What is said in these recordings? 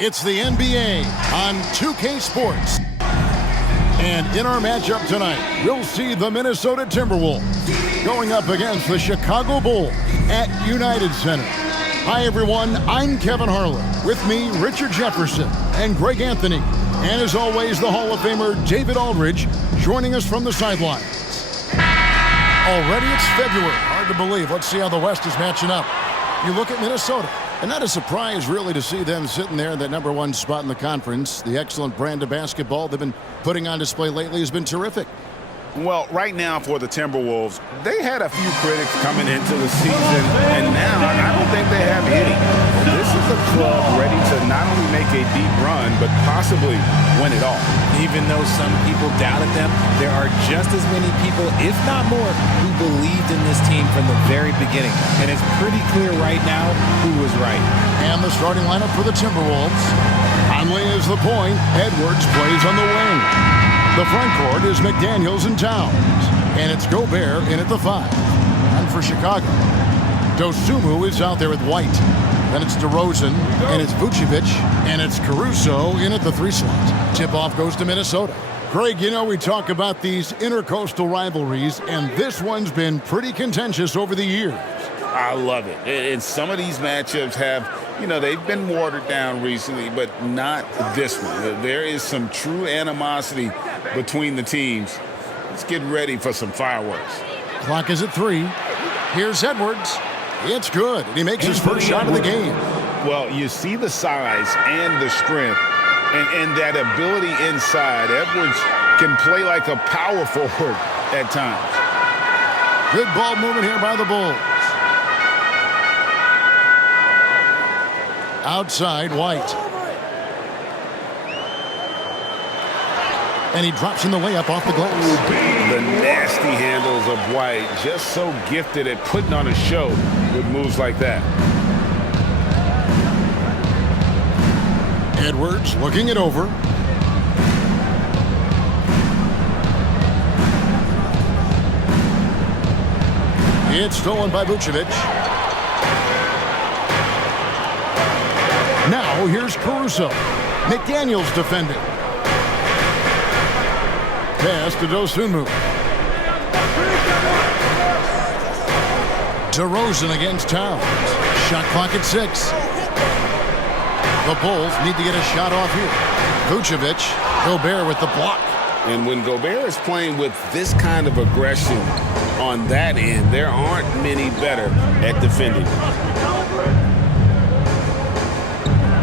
It's the NBA on 2K Sports. And in our matchup tonight, we'll see the Minnesota Timberwolves going up against the Chicago Bulls at United Center. Hi, everyone. I'm Kevin Harlan. With me, Richard Jefferson and Greg Anthony. And as always, the Hall of Famer David Aldridge joining us from the sidelines. Already it's February. Hard to believe. Let's see how the West is matching up. You look at Minnesota. And not a surprise, really, to see them sitting there in that #1 spot in the conference. The excellent brand of basketball they've been putting on display lately has been terrific. Well, right now for the Timberwolves, they had a few critics coming into the season, and now I don't think they have any. This is a club ready to not only make a deep run, but possibly win it all. Even though some people doubted them, there are just as many people, if not more, who believed in this team from the very beginning. And it's pretty clear right now who was right. And the starting lineup for the Timberwolves. Conley is the point. Edwards plays on the wing. The front court is McDaniels and Towns. And it's Gobert in at the 5. And for Chicago, Dosunmu is out there with White. Then it's DeRozan, and it's Vucevic, and it's Caruso in at the 3 slot. Tip-off goes to Minnesota. Greg, you know we talk about these intercoastal rivalries, and this one's been pretty contentious over the years. I love it. And some of these matchups have, they've been watered down recently, but not this one. There is some true animosity between the teams. Let's get ready for some fireworks. Clock is at 3. Here's Edwards. It's good. And he makes his first shot of the game. Well, you see the size and the strength and that ability inside. Edwards can play like a power forward at times. Good ball movement here by the Bulls. Outside, White. And he drops in the layup off the glass. The nasty handles of White, just so gifted at putting on a show with moves like that. Edwards looking it over. It's stolen by Vucevic. Now here's Caruso. McDaniels defending. Pass to Dosunmu. DeRozan against Towns. Shot clock at 6. The Bulls need to get a shot off here. Vucevic, Gobert with the block. And when Gobert is playing with this kind of aggression on that end, there aren't many better at defending.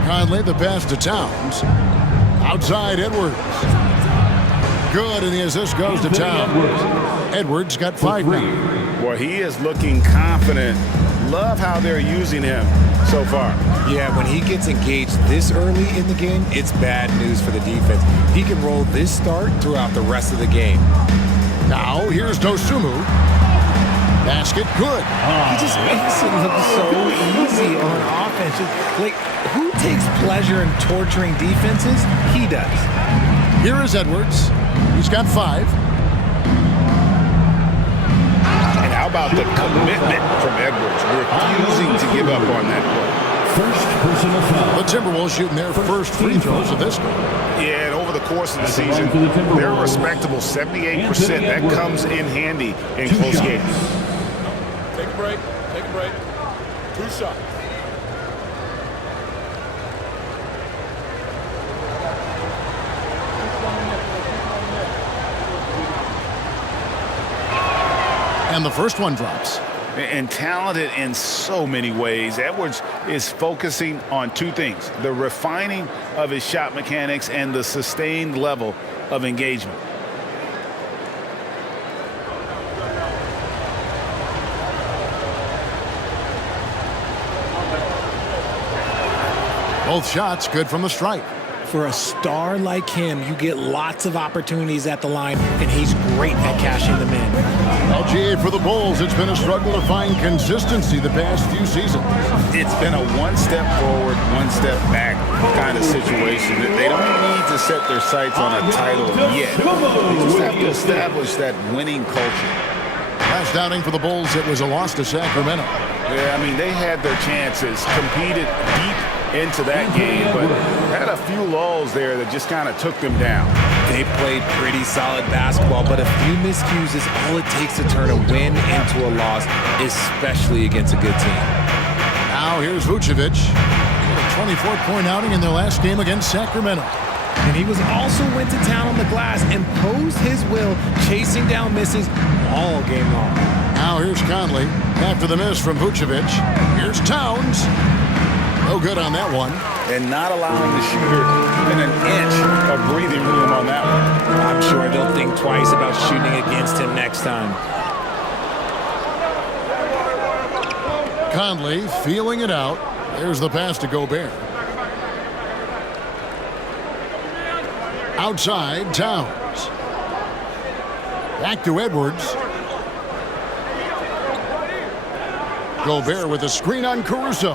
Conley the pass to Towns. Outside Edwards. Good, and the assist goes to Towns. Edwards got 5 now. Well, he is looking confident. Love how they're using him so far. Yeah, when he gets engaged this early in the game, it's bad news for the defense. He can roll this start throughout the rest of the game. Now, here's Dosunmu. Basket, good. He just makes it look so easy on offense. Like, who takes pleasure in torturing defenses? He does. Here is Edwards. He's got 5. And how about the commitment from Edwards, refusing to give up on that play. First personal foul. The Timberwolves shooting their first free throws of this one. Yeah, and over the course of the season, they're a respectable 78%. That comes in handy in close games. Take a break. Take a break. 2 shots. And the first one drops. And talented in so many ways. Edwards is focusing on 2 things: the refining of his shot mechanics and the sustained level of engagement. Both shots good from the stripe. For a star like him, you get lots of opportunities at the line, and he's great at cashing them in. LGA for the Bulls, it's been a struggle to find consistency the past few seasons. It's been a one step forward, one step back kind of situation. They don't need to set their sights on a title yet. They just have to establish that winning culture. Last outing for the Bulls, it was a loss to Sacramento. Yeah, I mean, they had their chances, competed deep into that game, but had a few lulls there that just kind of took them down. They played pretty solid basketball, but a few miscues is all it takes to turn a win into a loss, especially against a good team. Now here's Vucevic. A 24-point outing in their last game against Sacramento. And he was also went to town on the glass, imposed his will, chasing down misses all game long. Now here's Conley after the miss from Vucevic. Here's Towns. No good on that one. And not allowing the shooter even an inch of breathing room on that one. I'm sure they'll think twice about shooting against him next time. Conley feeling it out. There's the pass to Gobert. Outside, Towns. Back to Edwards. Gobert with a screen on Caruso.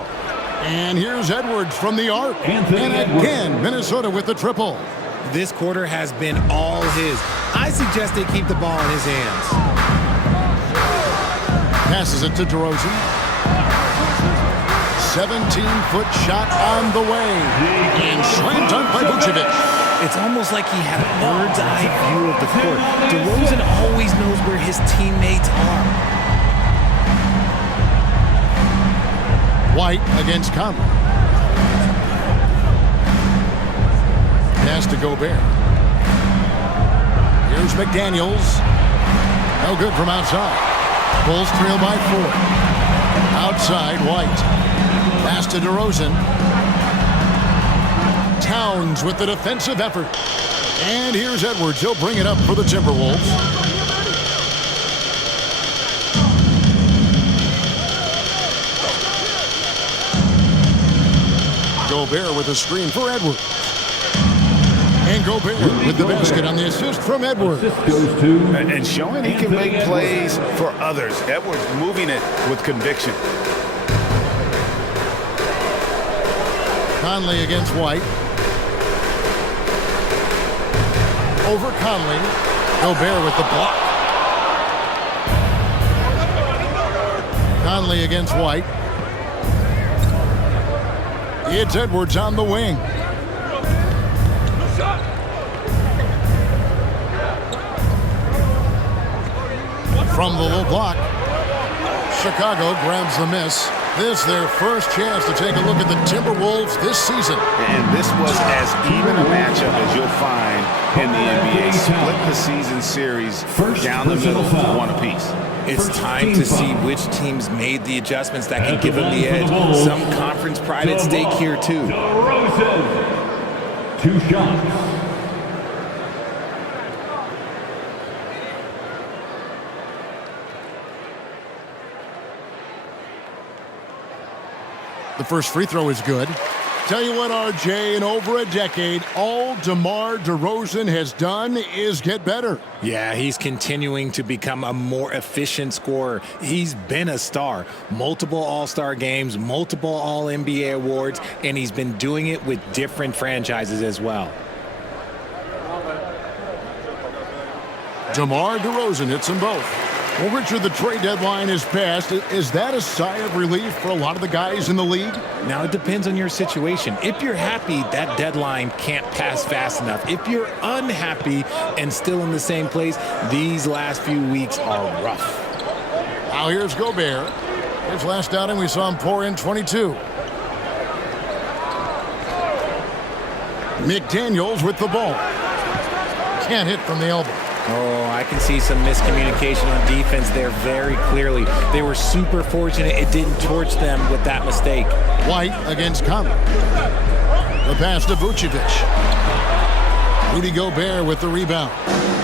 And here's Edwards from the arc. And again, Minnesota with the triple. This quarter has been all his. I suggest they keep the ball in his hands. Passes it to DeRozan. 17-foot shot on the way. And slam dunk by Vucevic. It's almost like he had a bird's eye view of the court. DeRozan always knows where his teammates are. White against Conley. Pass to Gobert. Here's McDaniels. No good from outside. Bulls trail by 4. Outside, White. Pass to DeRozan. Towns with the defensive effort. And here's Edwards. He'll bring it up for the Timberwolves. Gobert with a screen for Edwards. And Gobert with the basket on the assist from Edwards. And showing he can make plays for others. Edwards moving it with conviction. Conley against White. Over Conley. Gobert with the block. Conley against White. It's Edwards on the wing. From the low block, Chicago grabs the miss. This their first chance to take a look at the Timberwolves this season. And this was as even a matchup as you'll find in the NBA. Split the season series down the middle, one apiece. It's time to see which teams made the adjustments that can give them the edge. Some conference pride at stake here, too. DeRozan. 2 shots. The first free throw is good. Tell you what, RJ, in over a decade, all DeMar DeRozan has done is get better. Yeah, he's continuing to become a more efficient scorer. He's been a star. Multiple All-Star games, multiple All-NBA awards, and he's been doing it with different franchises as well. DeMar DeRozan hits them both. Well, Richard, the trade deadline is passed. Is that a sigh of relief for a lot of the guys in the league? Now, it depends on your situation. If you're happy, that deadline can't pass fast enough. If you're unhappy and still in the same place, these last few weeks are rough. Now here's Gobert. His last outing, we saw him pour in 22. McDaniels with the ball. Can't hit from the elbow. Oh, I can see some miscommunication on defense there very clearly. They were super fortunate it didn't torch them with that mistake. White against Conley. The pass to Vucevic. Rudy Gobert with the rebound.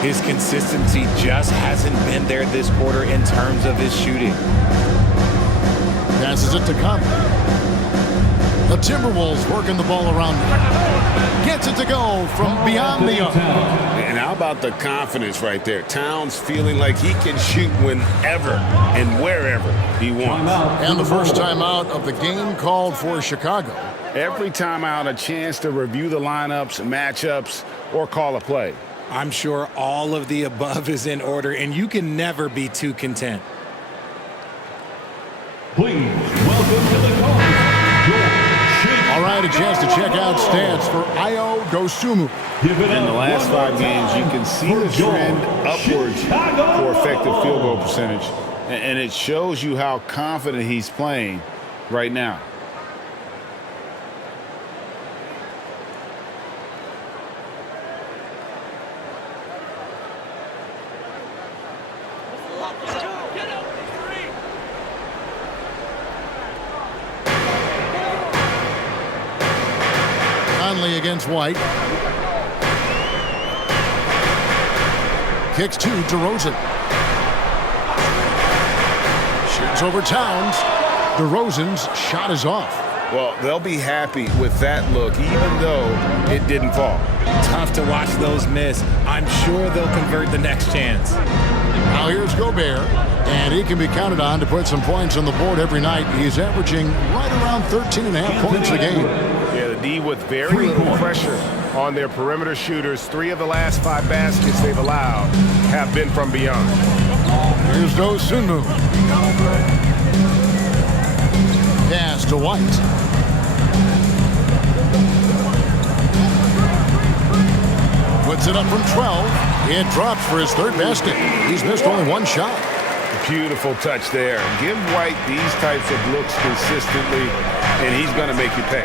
His consistency just hasn't been there this quarter in terms of his shooting. Passes it to Conley. The Timberwolves working the ball around him. Gets it to go from beyond the arc. And how about the confidence right there? Towns feeling like he can shoot whenever and wherever he wants. And the first timeout of the game called for Chicago. Every timeout, a chance to review the lineups, matchups, or call a play. I'm sure all of the above is in order, and you can never be too content. Please welcome to the court. All right, a chance to check out stats for Ayo Dosunmu. In the last 5 games, you can see the trend upwards for effective field goal percentage. And it shows you how confident he's playing right now. Conley against White. Kicks to DeRozan. Shoots over Towns. DeRozan's shot is off. Well, they'll be happy with that look, even though it didn't fall. Tough to watch those miss. I'm sure they'll convert the next chance. Now here's Gobert, and he can be counted on to put some points on the board every night. He's averaging right around 13.5 points a game. Yeah, the D with very little pressure on their perimeter shooters. 3 of the last 5 baskets they've allowed have been from beyond. Here's Dosunmu. Pass to White. Puts it up from 12. It drops for his 3rd basket. He's missed only 1 shot. Beautiful touch there. Give White these types of looks consistently, and he's going to make you pay.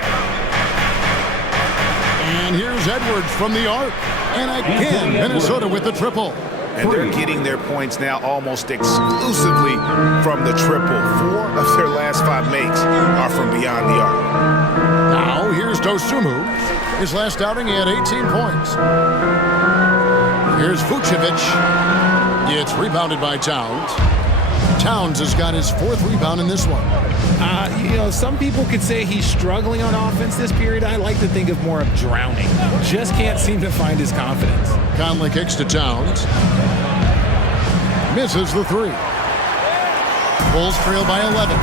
And here's Edwards from the arc. And again, Minnesota with the triple. And they're getting their points now almost exclusively from the triple. 4 of their last 5 makes are from beyond the arc. Now here's Dosunmu. His last outing, he had 18 points. Here's Vucevic. It's rebounded by Towns. Towns has got his 4th rebound in this one. Some people could say he's struggling on offense this period. I like to think of more of drowning. Just can't seem to find his confidence. Conley kicks to Towns. Misses the 3. Bulls trail by 11.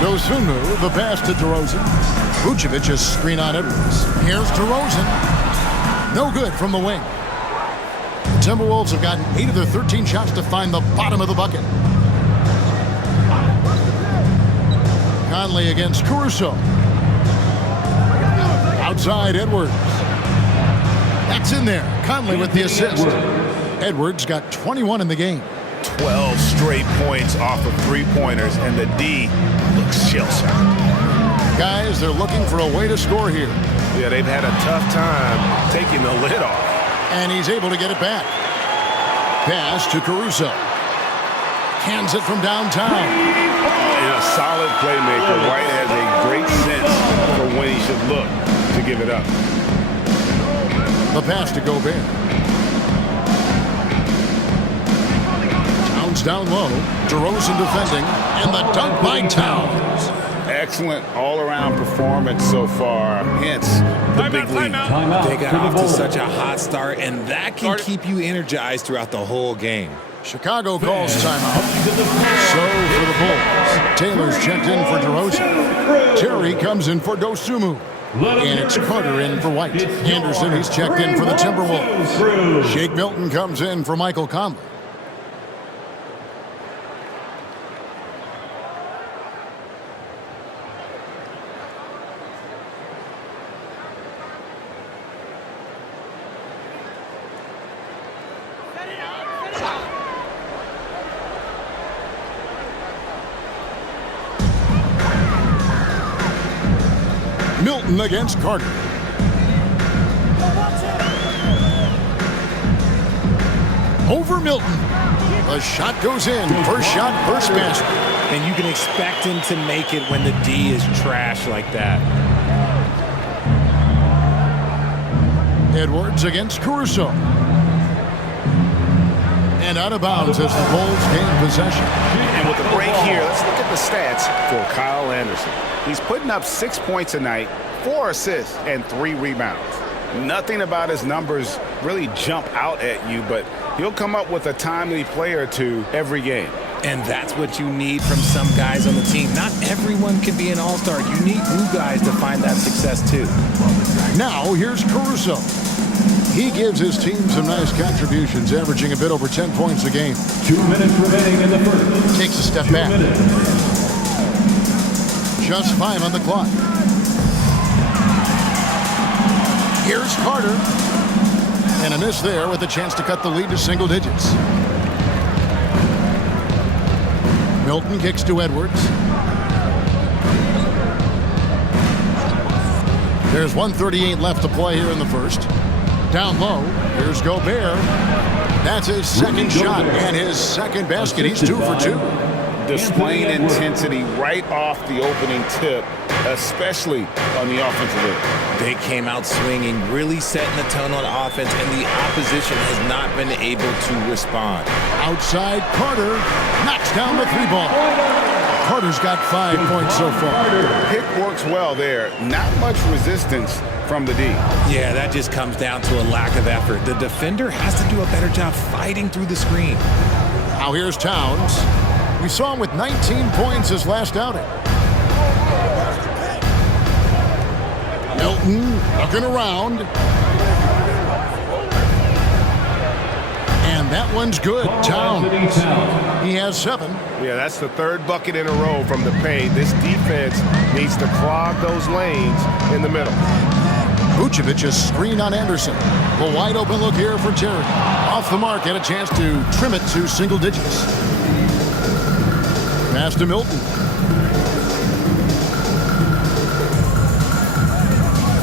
Dosunmu, the pass to DeRozan. Vucevic is screen on Edwards. Here's DeRozan. No good from the wing. The Timberwolves have gotten 8 of their 13 shots to find the bottom of the bucket. Conley against Caruso. Outside Edwards. That's in there. Conley with the assist. Edwards got 21 in the game. 12 straight points off of 3-pointers, and the D looks shell-shocked. Guys, they're looking for a way to score here. Yeah, they've had a tough time taking the lid off. And he's able to get it back. Pass to Caruso. Hands it from downtown. And a solid playmaker. White has a great sense for when he should look to give it up. The pass to Gobert. Towns down low. DeRozan defending. And the dunk by Towns. Excellent all-around performance so far. Hence the big lead. They got off to such a hot start, and that can keep you energized throughout the whole game. Chicago calls timeout. So for the Bulls, Taylor's checked in for DeRozan. Terry comes in for Dosunmu. And it's Carter in for White. Anderson, he's checked in for the Timberwolves. Shake Milton comes in for Michael Conley. Milton against Carter. Over Milton. The shot goes in. First shot, first basket. And you can expect him to make it when the D is trash like that. Edwards against Caruso. And out of bounds as the Bulls gain possession. And with the break here, let's look at the stats for Kyle Anderson. He's putting up 6 points a night, 4 assists, and 3 rebounds. Nothing about his numbers really jump out at you, but he'll come up with a timely play or two every game. And that's what you need from some guys on the team. Not everyone can be an all-star. You need new guys to find that success too. Now here's Caruso. He gives his team some nice contributions, averaging a bit over 10 points a game. 2 minutes remaining in the first. Takes a step back. Just 5 on the clock. Here's Carter. And a miss there with a chance to cut the lead to single digits. Milton kicks to Edwards. There's 1:38 left to play here in the first. Down low, here's Gobert. That's his second shot and his second basket. He's 2 for 2. Displaying intensity right off the opening tip, especially on the offensive end. They came out swinging, really setting the tone on offense, and the opposition has not been able to respond. Outside, Carter knocks down the 3-ball. Carter's got 5 points so far. Pick works well there. Not much resistance from the D. Yeah, that just comes down to a lack of effort. The defender has to do a better job fighting through the screen. Now here's Towns. We saw him with 19 points his last outing. Milton looking around. And that one's good. Towns. He has 7. Yeah, that's the 3rd bucket in a row from the paint. This defense needs to clog those lanes in the middle. Vucevic is screen on Anderson. A wide open look here for Terry. Off the mark, had a chance to trim it to single digits. Pass to Milton.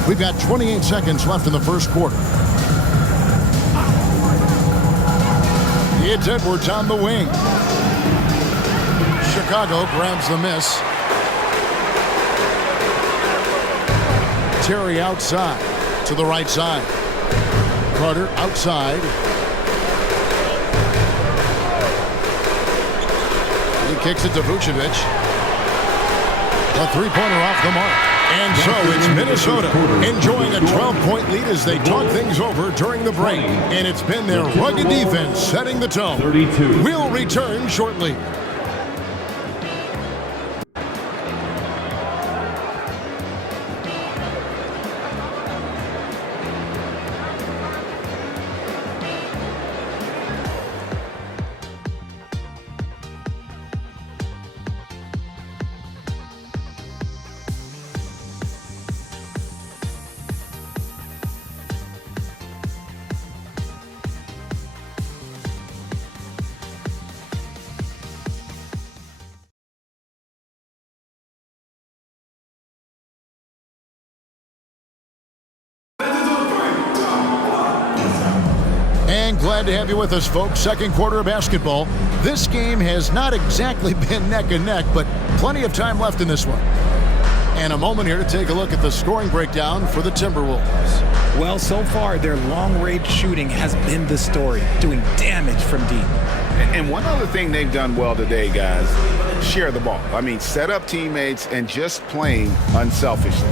We've got 28 seconds left in the first quarter. It's Edwards on the wing. Chicago grabs the miss. Terry outside to the right side. Carter outside. He kicks it to Vucevic. A 3-pointer off the mark. And so it's Minnesota enjoying a 12-point lead as they talk things over during the break. And it's been their rugged defense setting the tone. 32. We'll return shortly. And glad to have you with us, folks. Second quarter of basketball. This game has not exactly been neck and neck, but plenty of time left in this one. And a moment here to take a look at the scoring breakdown for the Timberwolves. Well, so far, their long-range shooting has been the story, doing damage from deep. And one other thing they've done well today, guys, share the ball. I mean, set up teammates and just playing unselfishly.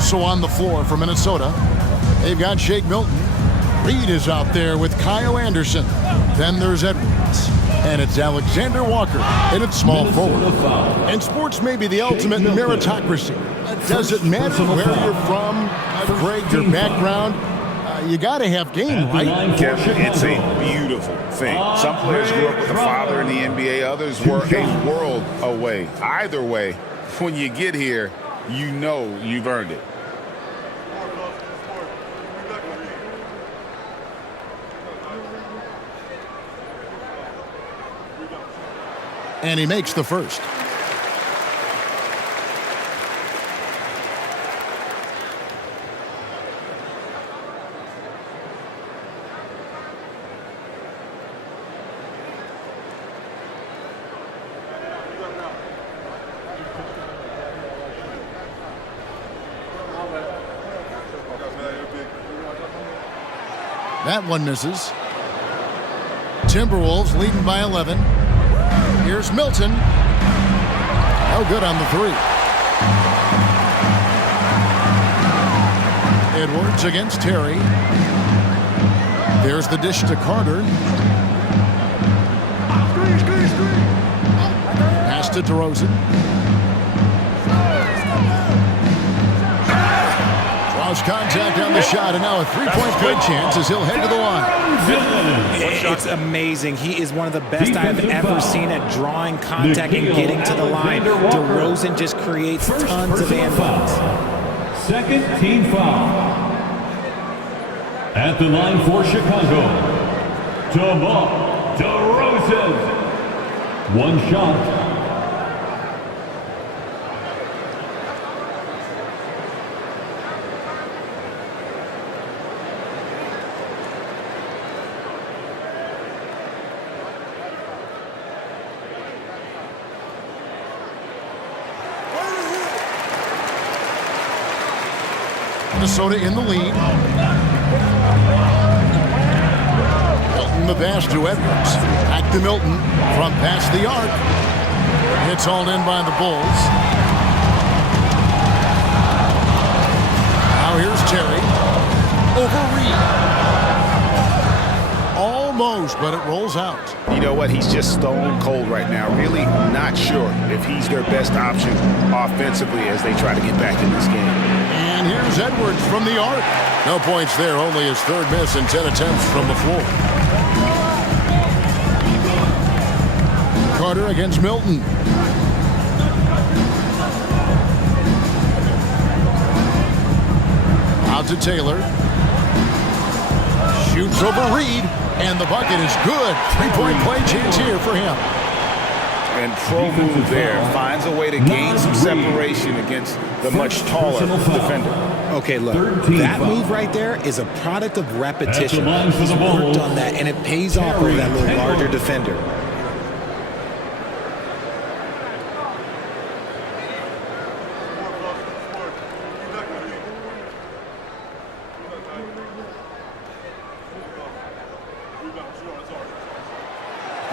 So on the floor for Minnesota, they've got Shake Milton. Reed is out there with Kyle Anderson. Then there's Edwards. And it's Alexander Walker, and it's small forward. And sports may be the ultimate meritocracy. Does it matter where you're from, Greg, your background? You got to have game, right? Kevin, it's a beautiful thing. Some players grew up with a father in the NBA. Others were a world away. Either way, when you get here, you know you've earned it. And he makes the first. That one misses. Timberwolves leading by 11. Here's Milton. No good on the 3. Edwards against Terry. There's the dish to Carter. Pass to DeRozan. Draws contact on the shot, and now a 3-point play chance as he'll head to the line. It's amazing. He is one of the best I've ever seen at drawing contact and getting to the line. DeRozan just creates tons of ambulance. Second team foul. At the line for Chicago, DeMar DeRozan. One shot. Minnesota in the lead. Milton the pass to Edwards. Back to Milton from past the arc. It's hauled in by the Bulls. Now here's Terry. Over Reed. Almost, but it rolls out. You know what? He's just stone cold right now. Really not sure if he's their best option offensively as they try to get back in this game. And here's Edwards from the arc. No points there, only his third miss in 10 attempts from the floor. Carter against Milton. Out to Taylor. Shoots over Reed, and the bucket is good. Three-point play chance here for him. And pro move there. Finds a way to gain some separation against the much taller defender. Okay, look, that move right there is a product of repetition. He's worked on that, and it pays off for that little larger defender.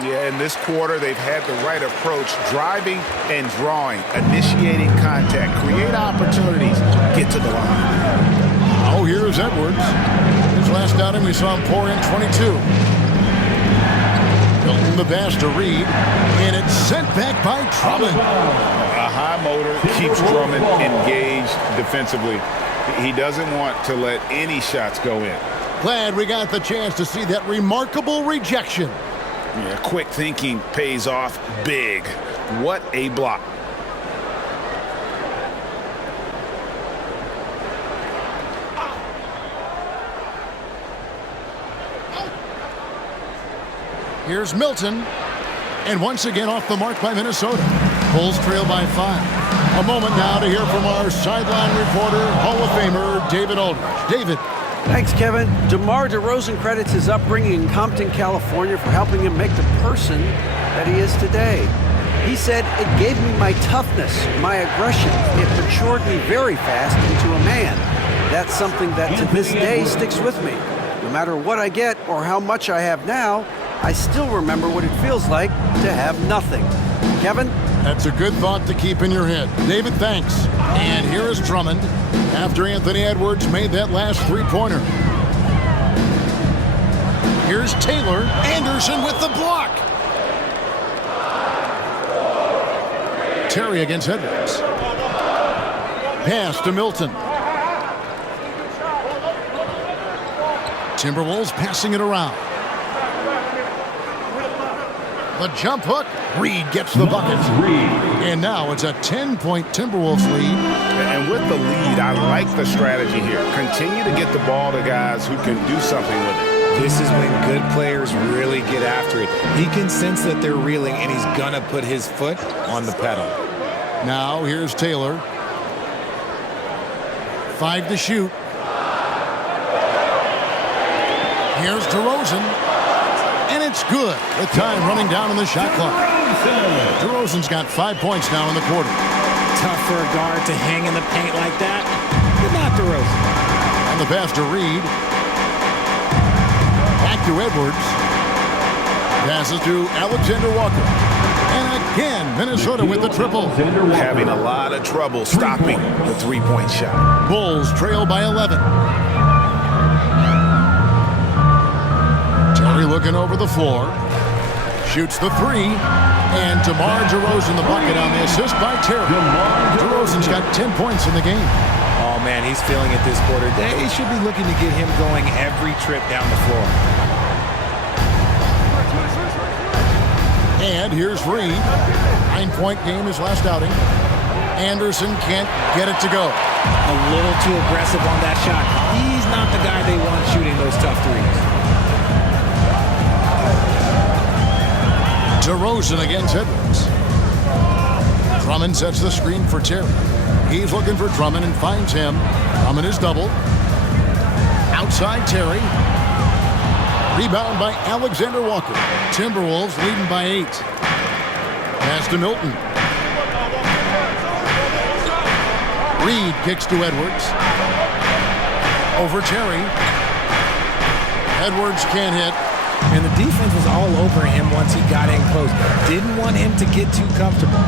Yeah, in this quarter, they've had the right approach, driving and drawing, initiating contact, create opportunities, get to the line. Oh, here's Edwards. His last outing, we saw him pour in 22. Milton the pass to Reed, and it's sent back by Drummond. A high motor keeps Drummond engaged defensively. He doesn't want to let any shots go in. Glad we got the chance to see that remarkable rejection. Yeah, quick thinking pays off big. What a block. Here's Milton, and once again off the mark by Minnesota. Bulls trail by 5. A moment now to hear from our sideline reporter, Hall of Famer David Aldridge. David. Thanks, Kevin. DeMar DeRozan credits his upbringing in Compton, California for helping him make the person that he is today. He said, "It gave me my toughness, my aggression. It matured me very fast into a man. That's something that to this day sticks with me. No matter what I get or how much I have now, I still remember what it feels like to have nothing." Kevin? That's a good thought to keep in your head. David, thanks. And here is Drummond after Anthony Edwards made that last three-pointer. Here's Taylor. Anderson with the block. Terry against Edwards. Pass to Milton. Timberwolves passing it around. The jump hook. Reed gets the bucket. And now it's a 10-point Timberwolves lead. And with the lead, I like the strategy here. Continue to get the ball to guys who can do something with it. This is when good players really get after it. He can sense that they're reeling, and he's going to put his foot on the pedal. Now here's Taylor. 5 to shoot. Here's DeRozan. And it's good. With time running down on the shot clock. DeRozan's got 5 points now in the quarter. Tough for a guard to hang in the paint like that, but not DeRozan. And the pass to Reed. Back to Edwards. Passes to Alexander Walker. And again, Minnesota with the triple. Having a lot of trouble stopping the three-point shot. Bulls trail by 11. Terry looking over the floor. Shoots the three. And DeMar DeRozan the bucket on the assist by Terry. DeRozan's got 10 points in the game. Oh, man, he's feeling it this quarter. They should be looking to get him going every trip down the floor. And here's Reed. 9-point game his last outing. Anderson can't get it to go. A little too aggressive on that shot. he's not the guy they want shooting those tough threes. DeRozan against Edwards. Drummond sets the screen for Terry. He's looking for Drummond and finds him. Drummond is doubled. Outside Terry. Rebound by Alexander Walker. Timberwolves leading by 8. Pass to Milton. Reed kicks to Edwards. Over Terry. Edwards can't hit. And the defense was all over him once he got in close. Didn't want him to get too comfortable.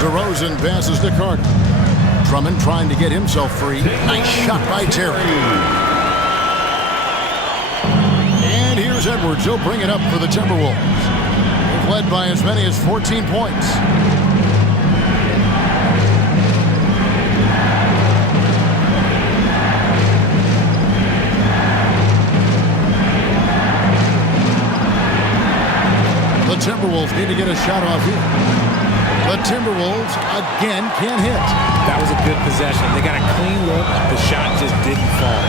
DeRozan passes to Carter. Drummond trying to get himself free. Nice shot by Terry. And here's Edwards. He'll bring it up for the Timberwolves. They've led by as many as 14 points. The Timberwolves need to get a shot off here. The Timberwolves again can't hit. That was a good possession. They got a clean look. The shot just didn't fall.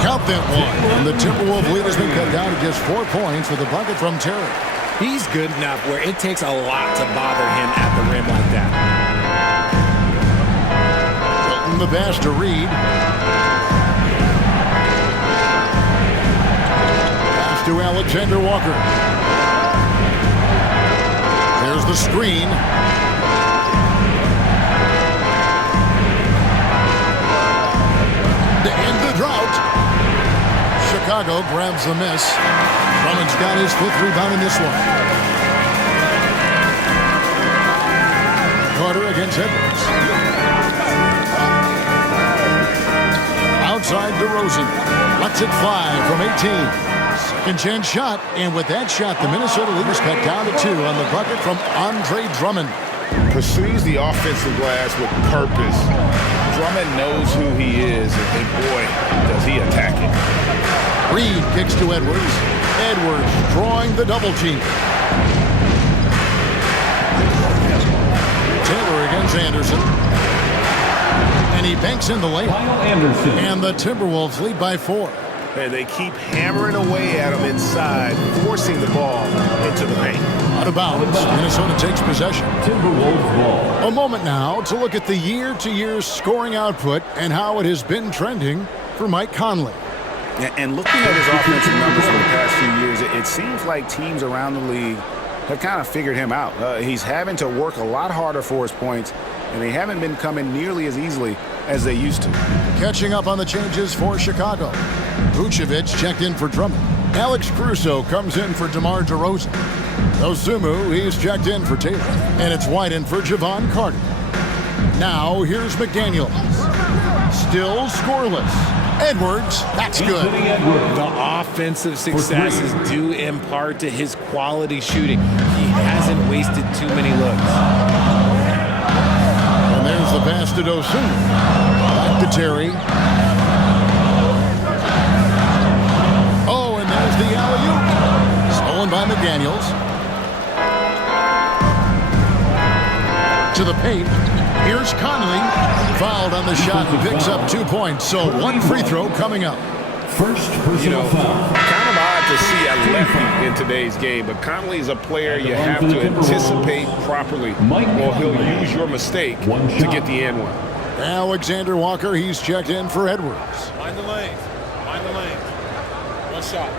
Count that one. And the Timberwolves lead has been cut down to just 4 points with a bucket from Terry. He's good enough where it takes a lot to bother him at the rim like that. Milton the pass to Reed. Pass to Alexander Walker. There's the screen. To end the drought. Chicago grabs the miss. Drummond's got his 5th rebound in this one. Carter against Edwards. Outside DeRozan. Lets it fly from 18. Second chance shot, and with that shot, the Minnesota Leaders cut down to 2 on the bucket from Andre Drummond. Pursues the offensive glass with purpose. Drummond knows who he is, and boy, does he attack it. Reed kicks to Edwards. Edwards drawing the double team. Taylor against Anderson. And he banks in the layup. Anderson. And the Timberwolves lead by 4. And they keep hammering away at him inside, forcing the ball into the paint. Out of bounds, Minnesota takes possession. Timberwolves ball. A moment now to look at the year-to-year scoring output and how it has been trending for Mike Conley. And looking at his offensive numbers for the past few years, it seems like teams around the league have kind of figured him out. He's having to work a lot harder for his points, and they haven't been coming nearly as easily as they used to. Catching up on the changes for Chicago. Vucevic checked in for Drummond. Alex Caruso comes in for DeMar DeRozan. Osumu, he's checked in for Taylor. And it's White in for Javon Carter. Now here's McDaniels. Still scoreless. Edwards, that's good. The offensive success is due in part to his quality shooting. He hasn't wasted too many looks. And there's the pass to Osumu. Back to Terry. Oh, and there's the alley-oop. Stolen by McDaniels. To the paint. Here's Conley. Fouled on the shot and picks up 2 points. So 1 free throw coming up. First personal foul. Kind of odd to see a lefty in today's game, but Conley is a player you have to anticipate properly, or he'll use your mistake to get the and one. Alexander Walker, he's checked in for Edwards. Mind the lanes. Mind the lanes. One shot.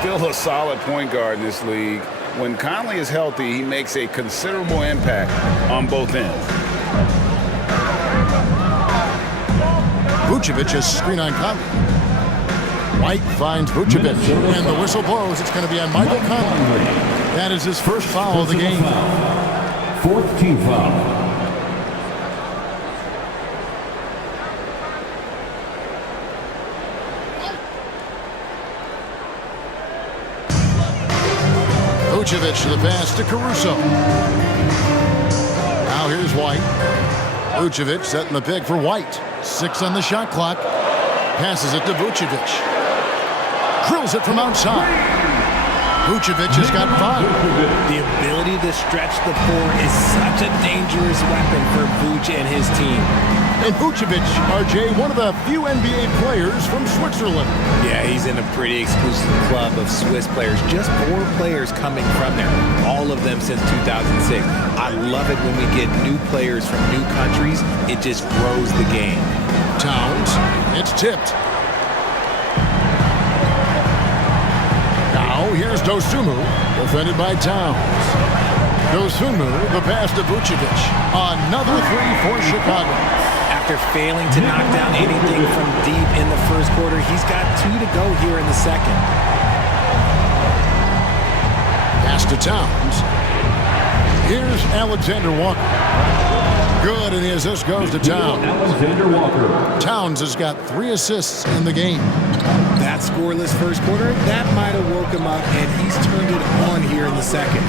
Still a solid point guard in this league. When Conley is healthy, he makes a considerable impact on both ends. Vucevic is screen on Conley. White finds Vucevic, and the whistle blows. It's going to be on Michael Conley. That is his first foul of the game. Fourth team foul. Vucevic to the pass to Caruso. Now here's White. Vucevic setting the pick for White. 6 on the shot clock. Passes it to Vucevic. Drills it from outside. Vucevic has got 5. The ability to stretch the floor is such a dangerous weapon for Vuce and his team. And Vucevic, RJ, one of the few NBA players from Switzerland. Yeah, he's in a pretty exclusive club of Swiss players. Just 4 players coming from there, all of them since 2006. I love it when we get new players from new countries. It just grows the game. Towns, it's tipped. Now here's Dosunmu, defended by Towns. Dosunmu, the pass to Vucevic. Another 3 for Chicago. After failing to knock down anything from deep in the first quarter, he's got 2 to go here in the second. Pass to Towns. Here's Alexander Walker. Good, and the assist goes to Towns. Alexander Walker. Towns has got 3 assists in the game. That scoreless first quarter, that might have woke him up, and he's turned it on here in the second.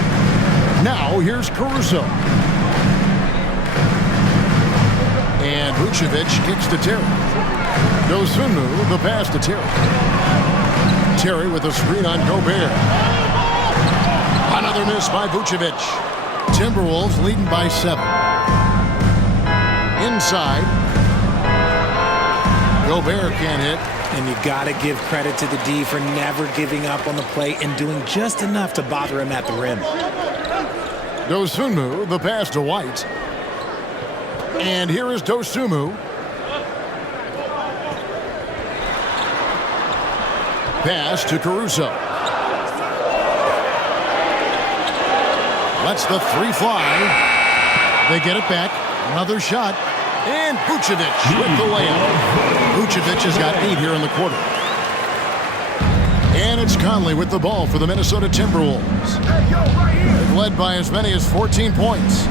Now here's Caruso. And Vucevic kicks to Terry. Dosunmu, the pass to Terry. Terry with a screen on Gobert. Another miss by Vucevic. Timberwolves leading by 7. Inside. Gobert can't hit. And you got to give credit to the D for never giving up on the play and doing just enough to bother him at the rim. Dosunmu, the pass to White. And here is Dosunmu. Pass to Caruso. Lets the 3 fly. They get it back. Another shot. And Vucevic with the layup. Vucevic has got 8 here in the quarter. And it's Conley with the ball for the Minnesota Timberwolves. They've led by as many as 14 points.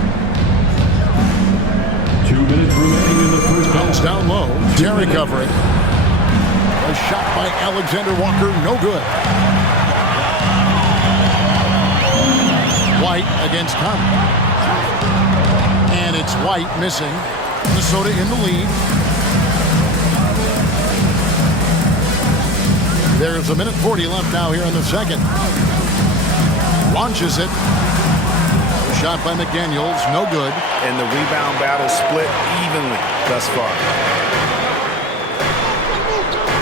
2 minutes remaining in the first Bounce half. down low. Terry covering. A shot by Alexander Walker, no good. White against Conley. And it's White missing. Minnesota in the lead. There's 1:40 left now here in the second. Launches it. Shot by McDaniels, no good. And the rebound battle split evenly thus far.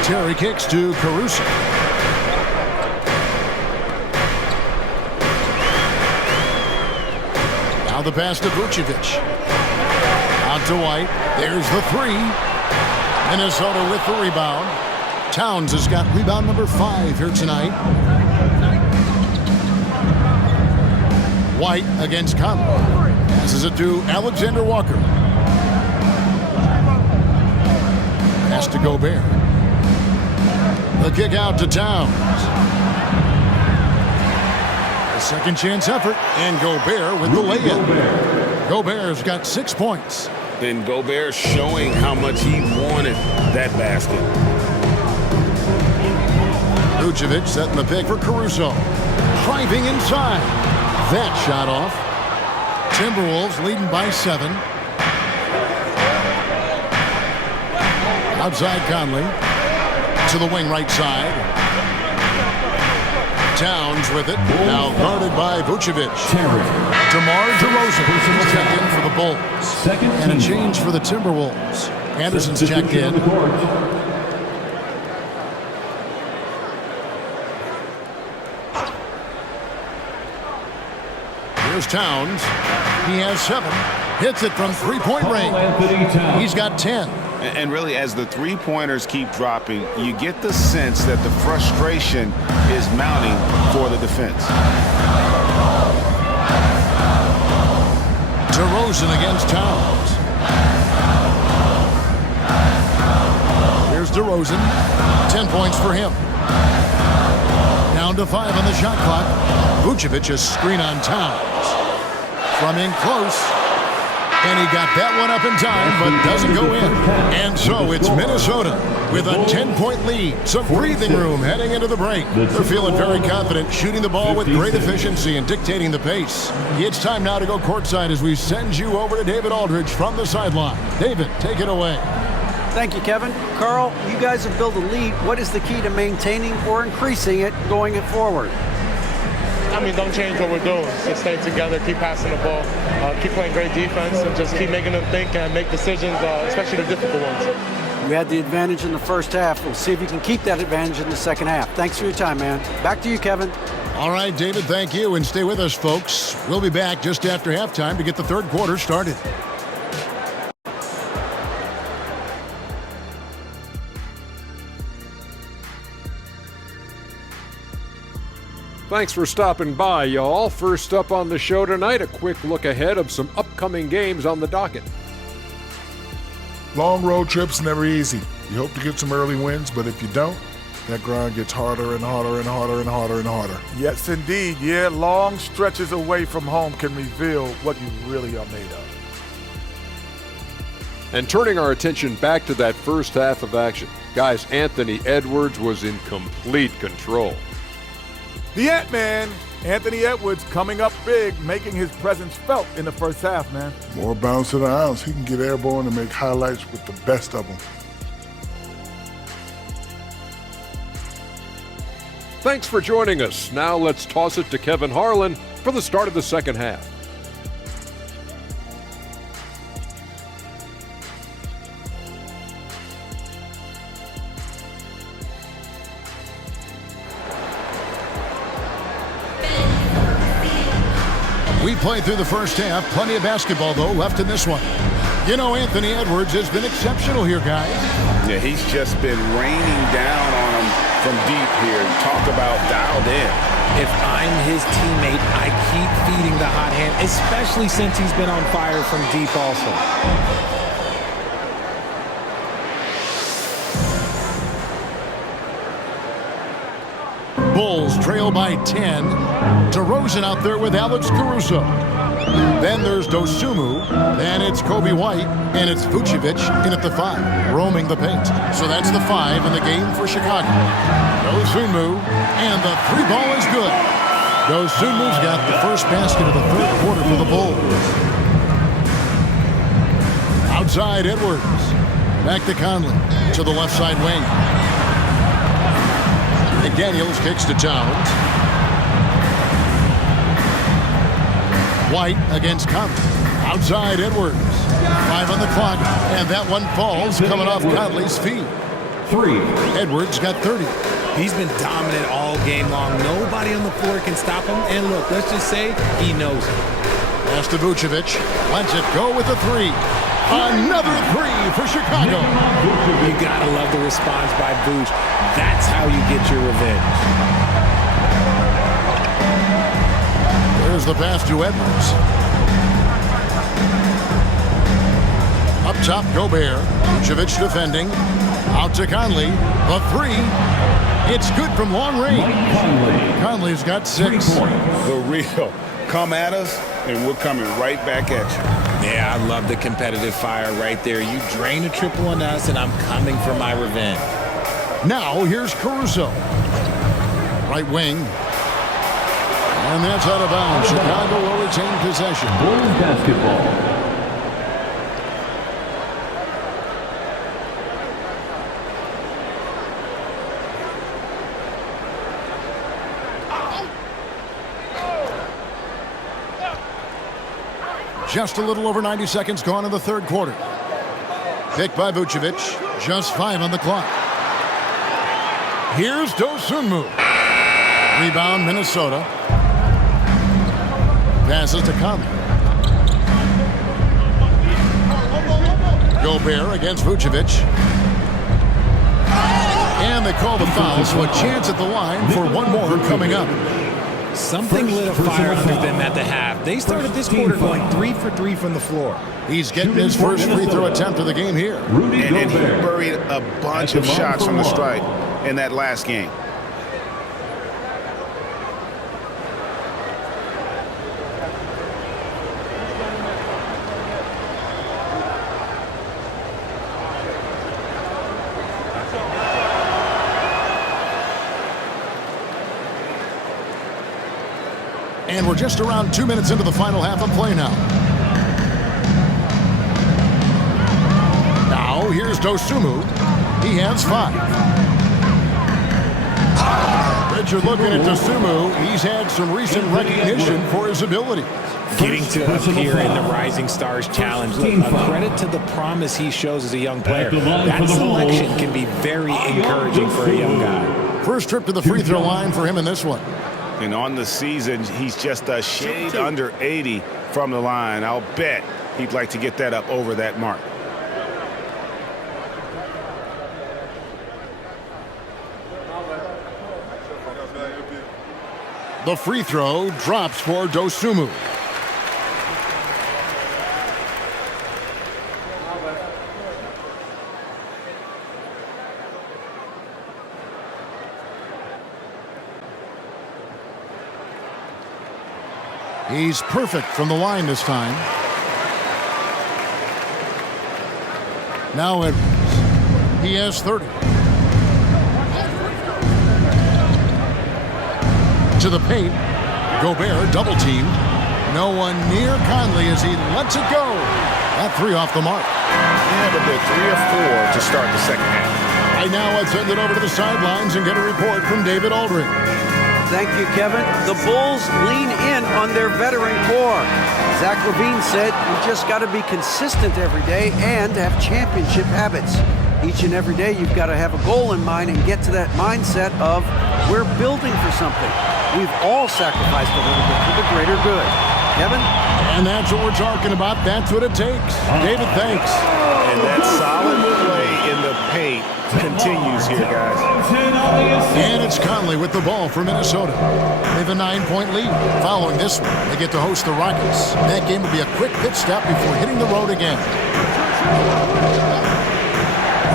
Terry kicks to Caruso. Now the pass to Vucevic. Out to White. There's the 3. Minnesota with the rebound. Towns has got rebound number 5 here tonight. White against Conley. Passes it to Alexander Walker. Pass to Gobert. The kick out to Towns. A second chance effort. And Gobert with the layup. Gobert's got 6 points. And Gobert showing how much he wanted that basket. Vucevic setting the pick for Caruso. Driving inside. That shot off. Timberwolves leading by 7. Outside Conley. To the wing right side. Towns with it. Now guarded by Vucevic. DeMar DeRozan checked in for the Bulls. And a change for the Timberwolves. Anderson's checked in. Here's Towns. He has 7. Hits it from 3-point range. He's got 10. And really, as the 3-pointers keep dropping, you get the sense that the frustration is mounting for the defense. DeRozan against Towns. Here's DeRozan. 10 points for him. Down to 5 on the shot clock. Vucevic a screen on Towns. From in close. And he got that one up in time, but doesn't go in. And so it's Minnesota with a 10-point lead. Some breathing room heading into the break. They're feeling very confident, shooting the ball with great efficiency and dictating the pace. It's time now to go courtside as we send you over to David Aldridge from the sideline. David, take it away. Thank you, Kevin. Carl, you guys have built a lead. What is the key to maintaining or increasing it going forward? I mean, don't change what we're doing. Just stay together, keep passing the ball, keep playing great defense, and just keep making them think and make decisions, especially the difficult ones. You had the advantage in the first half. We'll see if you can keep that advantage in the second half. Thanks for your time, man. Back to you, Kevin. All right, David, thank you. And stay with us, folks. We'll be back just after halftime to get the third quarter started. Thanks for stopping by, y'all. First up on the show tonight, a quick look ahead of some upcoming games on the docket. Long road trips never easy. You hope to get some early wins, but if you don't, that grind gets harder and harder and harder and harder and harder. Yes, indeed. Yeah, long stretches away from home can reveal what you really are made of. And turning our attention back to that first half of action, guys, Anthony Edwards was in complete control. The Ant-Man, Anthony Edwards, coming up big, making his presence felt in the first half, man. More bounce to the ounce. He can get airborne and make highlights with the best of them. Thanks for joining us. Now let's toss it to Kevin Harlan for the start of the second half. We played through the first half. Plenty of basketball, though, left in this one. You know, Anthony Edwards has been exceptional here, guys. Yeah, he's just been raining down on him from deep here. Talk about dialed in. If I'm his teammate, I keep feeding the hot hand, especially since he's been on fire from deep also. Bulls trail by 10. DeRozan out there with Alex Caruso. Then there's Dosunmu. Then it's Kobe White. And it's Vucevic in at the 5, roaming the paint. So that's the 5 in the game for Chicago. Dosunmu. And the 3 ball is good. Dosunmu's got the first basket of the third quarter for the Bulls. Outside Edwards. Back to Conley. To the left side wing. McDaniels kicks to Towns. White against Conley. Outside Edwards. 5 on the clock. And that one falls coming off Conley's feet. 3. Edwards got 30. He's been dominant all game long. Nobody on the floor can stop him. And look, let's just say he knows it. Pass to Vucevic. Lets it go with a 3. Another 3 for Chicago. You gotta love the response by Vooch. That's how you get your revenge. There's the pass to Edwards. Up top, Gobert. Vucevic defending. Out to Conley. The 3. It's good from long range. Conley's got 6. The real. Come at us, and we're coming right back at you. Yeah, I love the competitive fire right there. You drain a triple on us, and I'm coming for my revenge. Now, here's Caruso. Right wing. And that's out of bounds. Chicago will retain possession. Bulls basketball. Just a little over 90 seconds gone in the third quarter. Picked by Vucevic. Just 5 on the clock. Here's Dosunmu. Rebound, Minnesota. Passes to Conley. Gobert against Vucevic. And they call the foul, so a chance at the line for one more coming up. Something lit a fire under them at the half. They started this quarter going 3 for 3 from the floor. He's getting his first free throw attempt of the game here. And he buried a bunch of shots from the stripe in that last game. And we're just around 2 minutes into the final half of play now. Now, Now, here's Dosunmu. He has 5. Richard, looking at Dosunmu, he's had some recent recognition for his ability. Getting to appear in the Rising Stars Challenge. Look, a credit to the promise he shows as a young player. That selection can be very encouraging for a young guy. First trip to the free throw line for him in this one. And on the season, he's just a shade under 80 from the line. I'll bet he'd like to get that up over that mark. The free throw drops for Dosunmu. He's perfect from the line this time. Now Edwards. He has 30. To the paint. Gobert double teamed. No one near Conley as he lets it go. That 3 off the mark. Yeah, but they're 3 of 4 to start the second half. Right now, let's send it over to the sidelines and get a report from David Aldridge. Thank you, Kevin. The Bulls lean in on their veteran core. Zach LaVine said, you just got to be consistent every day and have championship habits. Each and every day, you've got to have a goal in mind and get to that mindset of we're building for something. We've all sacrificed a little bit for the greater good. Kevin? And that's what we're talking about. That's what it takes. David, thanks. And that solid play in the paint continues here, guys. And it's Conley with the ball for Minnesota. They have a 9-point lead. Following this one, they get to host the Rockets. That game will be a quick pit stop before hitting the road again.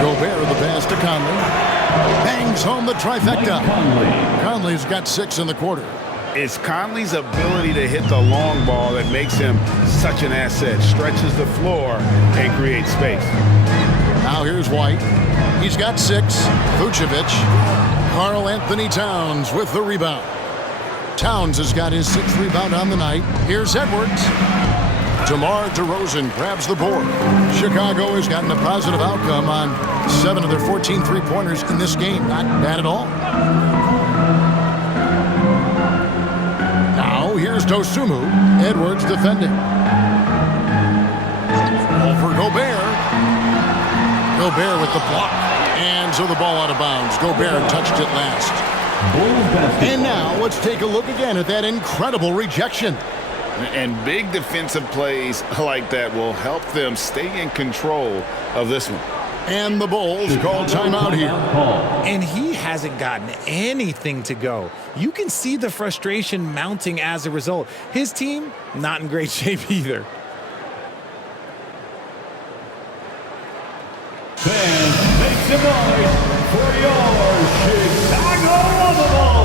Gobert, the pass to Conley. Bangs home the trifecta. Conley's got 6 in the quarter. It's Conley's ability to hit the long ball that makes him such an asset. Stretches the floor and creates space. Now here's White. He's got 6. Vucevic. Karl Anthony Towns with the rebound. Towns has got his 6th rebound on the night. Here's Edwards. DeMar DeRozan grabs the board. Chicago has gotten a positive outcome on 7 of their 14 three-pointers in this game. Not bad at all. Now here's Dosunmu. Edwards defending. Over Gobert. Gobert with the block. And so the ball out of bounds. Gobert touched it last. And now let's take a look again at that incredible rejection. And big defensive plays like that will help them stay in control of this one. And the Bulls call timeout here. And he hasn't gotten anything to go. You can see the frustration mounting as a result. His team, not in great shape either. Fans, make some noise for your Chicago Bulls.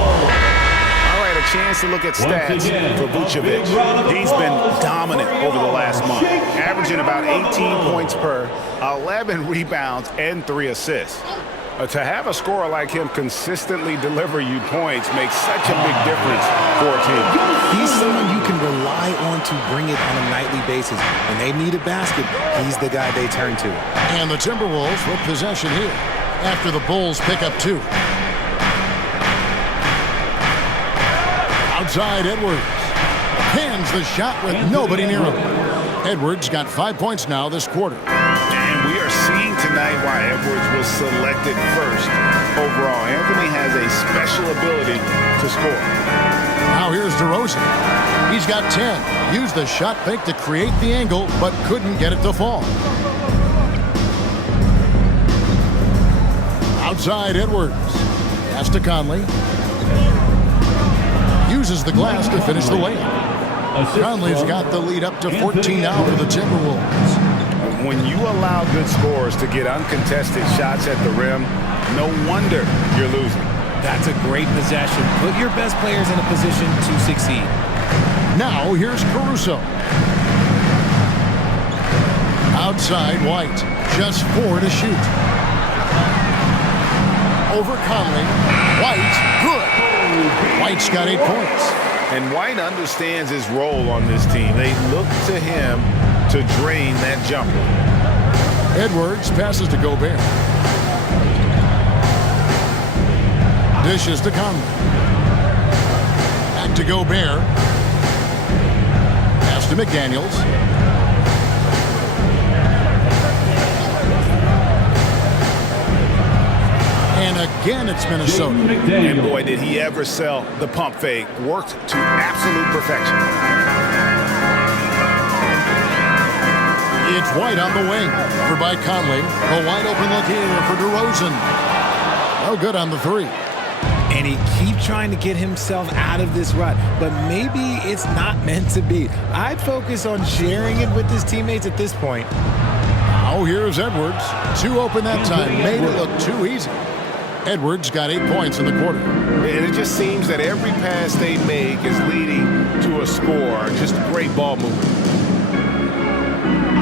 Chance to look at stats for Vucevic. He's been dominant over the last month, averaging about 18 points per, 11 rebounds, and 3 assists. To have a scorer like him consistently deliver you points makes such a big difference for a team. He's someone you can rely on to bring it on a nightly basis. When they need a basket, he's the guy they turn to. And the Timberwolves with possession here after the Bulls pick up 2. Outside Edwards. Hands the shot with nobody near him. Edwards got 5 points now this quarter. And we are seeing tonight why Edwards was selected first overall. Anthony has a special ability to score. Now here's DeRozan. He's got 10. Used the shot fake to create the angle, but couldn't get it to fall. Outside Edwards. Pass to Conley. Uses the glass to finish the layup. Conley's got the lead up to 14 now for the Timberwolves. When you allow good scorers to get uncontested shots at the rim, no wonder you're losing. That's a great possession. Put your best players in a position to succeed. Now here's Caruso. Outside White. Just 4 to shoot. Over Conley. White. Good. White's got 8 points. And White understands his role on this team. They look to him to drain that jumper. Edwards passes to Gobert. Dishes to Conley. Back to Gobert. Pass to McDaniels. And again, it's Minnesota. And boy, did he ever sell the pump fake. Worked to absolute perfection. It's White on the wing. For by Conley. A wide open look here for DeRozan. No good on the three. And he keeps trying to get himself out of this rut, but maybe it's not meant to be. I'd focus on sharing it with his teammates at this point. Now here's Edwards. Two open that time. Made it look too easy. Edwards got 8 points in the quarter. And it just seems that every pass they make is leading to a score. Just great ball movement.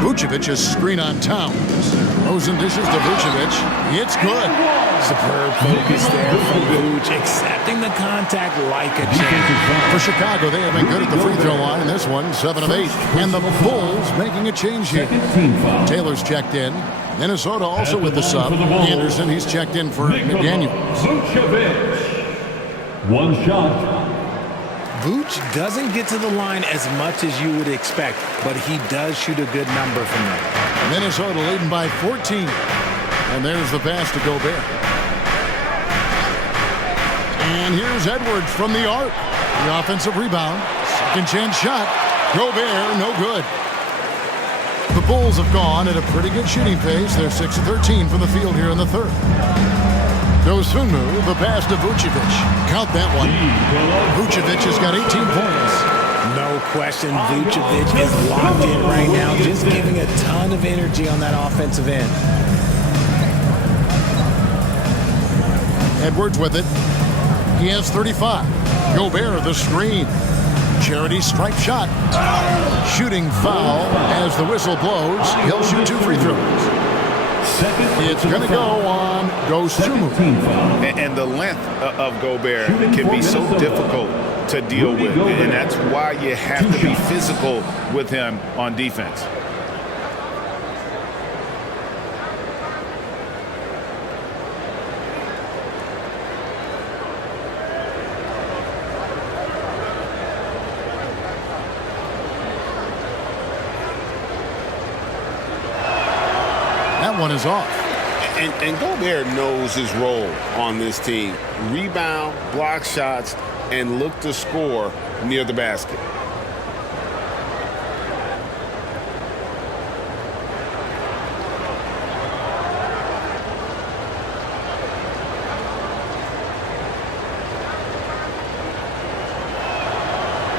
Vucevic is screen on Towns. Rosen dishes to Vucevic. It's good. Superb focus there from Vooch, accepting the contact like a champ. For Chicago, they have been good at the free throw line. This one, 7 of 8. And the Bulls making a change here. Taylor's checked in. Minnesota also with the sub. Anderson, he's checked in for McDaniels. Vucevic. One shot. Vooch doesn't get to the line as much as you would expect, but he does shoot a good number from there. Minnesota leading by 14. And there's the pass to Gobert. And here's Edwards from the arc. The offensive rebound. Second chance shot. Gobert, no good. The Bulls have gone at a pretty good shooting pace. They're 6 of 13 from the field here in the third. Dosunmu, the pass to Vucevic. Count that one. Vucevic has got 18 points. No question, Vucevic is locked in right now, just giving a ton of energy on that offensive end. Edwards with it. He has 35. Gobert, the screen. Charity stripe shot. Shooting foul as the whistle blows. He'll shoot 2 free throws. It's going to go on Dosunmu. And the length of Gobert can be so difficult to deal with. And that's why you have to be physical with him on defense. That one is off. And Gobert knows his role on this team. Rebound, block shots, and look to score near the basket.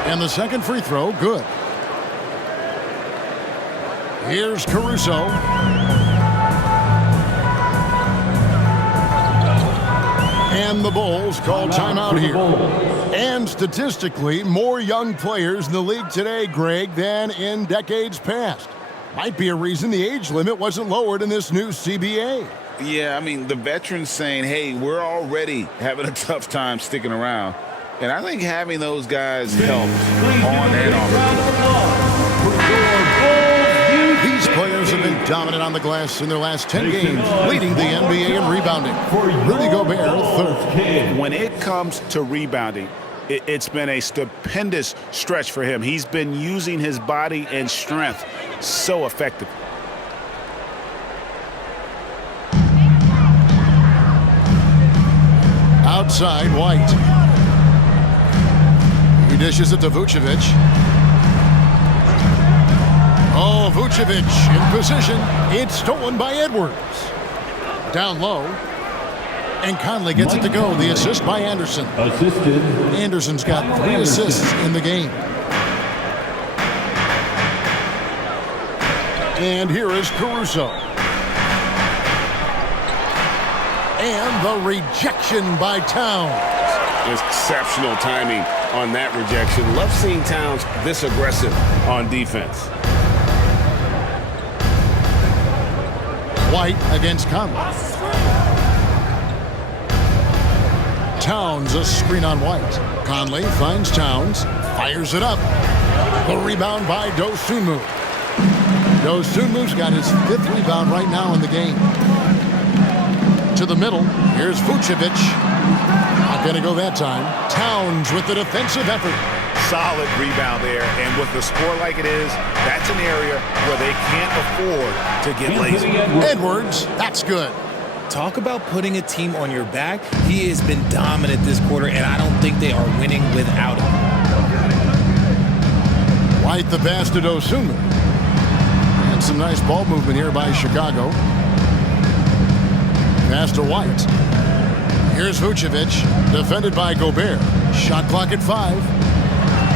And the second free throw, good. Here's Caruso. And the Bulls call timeout here. And statistically, more young players in the league today, Greg, than in decades past. Might be a reason the age limit wasn't lowered in this new CBA. Yeah, I mean, the veterans saying, hey, we're already having a tough time sticking around. And I think having those guys helps on and off the court. These players have been dominant on the glass in their last 10 games, leading the NBA in rebounding. Rudy Gobert, third. When it comes to rebounding, it's been a stupendous stretch for him. He's been using his body and strength so effectively. Outside, White. He dishes it to Vucevic. Oh, Vucevic in position. It's stolen by Edwards. Down low. And Conley gets it to go. The assist by Anderson. Assisted. Anderson's got 3 assists in the game. And here is Caruso. And the rejection by Towns. Exceptional timing on that rejection. Love seeing Towns this aggressive on defense. White against Conley. Towns, a screen on White. Conley finds Towns, fires it up. The rebound by Dosunmu. Dosunmu's got his 5th rebound right now in the game. To the middle. Here's Vucevic. Not going to go that time. Towns with the defensive effort. Solid rebound there, and with the score like it is, that's an area where they can't afford to get lazy. Edwards, that's good. Talk about putting a team on your back. He has been dominant this quarter, and I don't think they are winning without him. White the pass to Dosunmu. And some nice ball movement here by Chicago. Pass to White. Here's Vucevic, defended by Gobert. Shot clock at 5.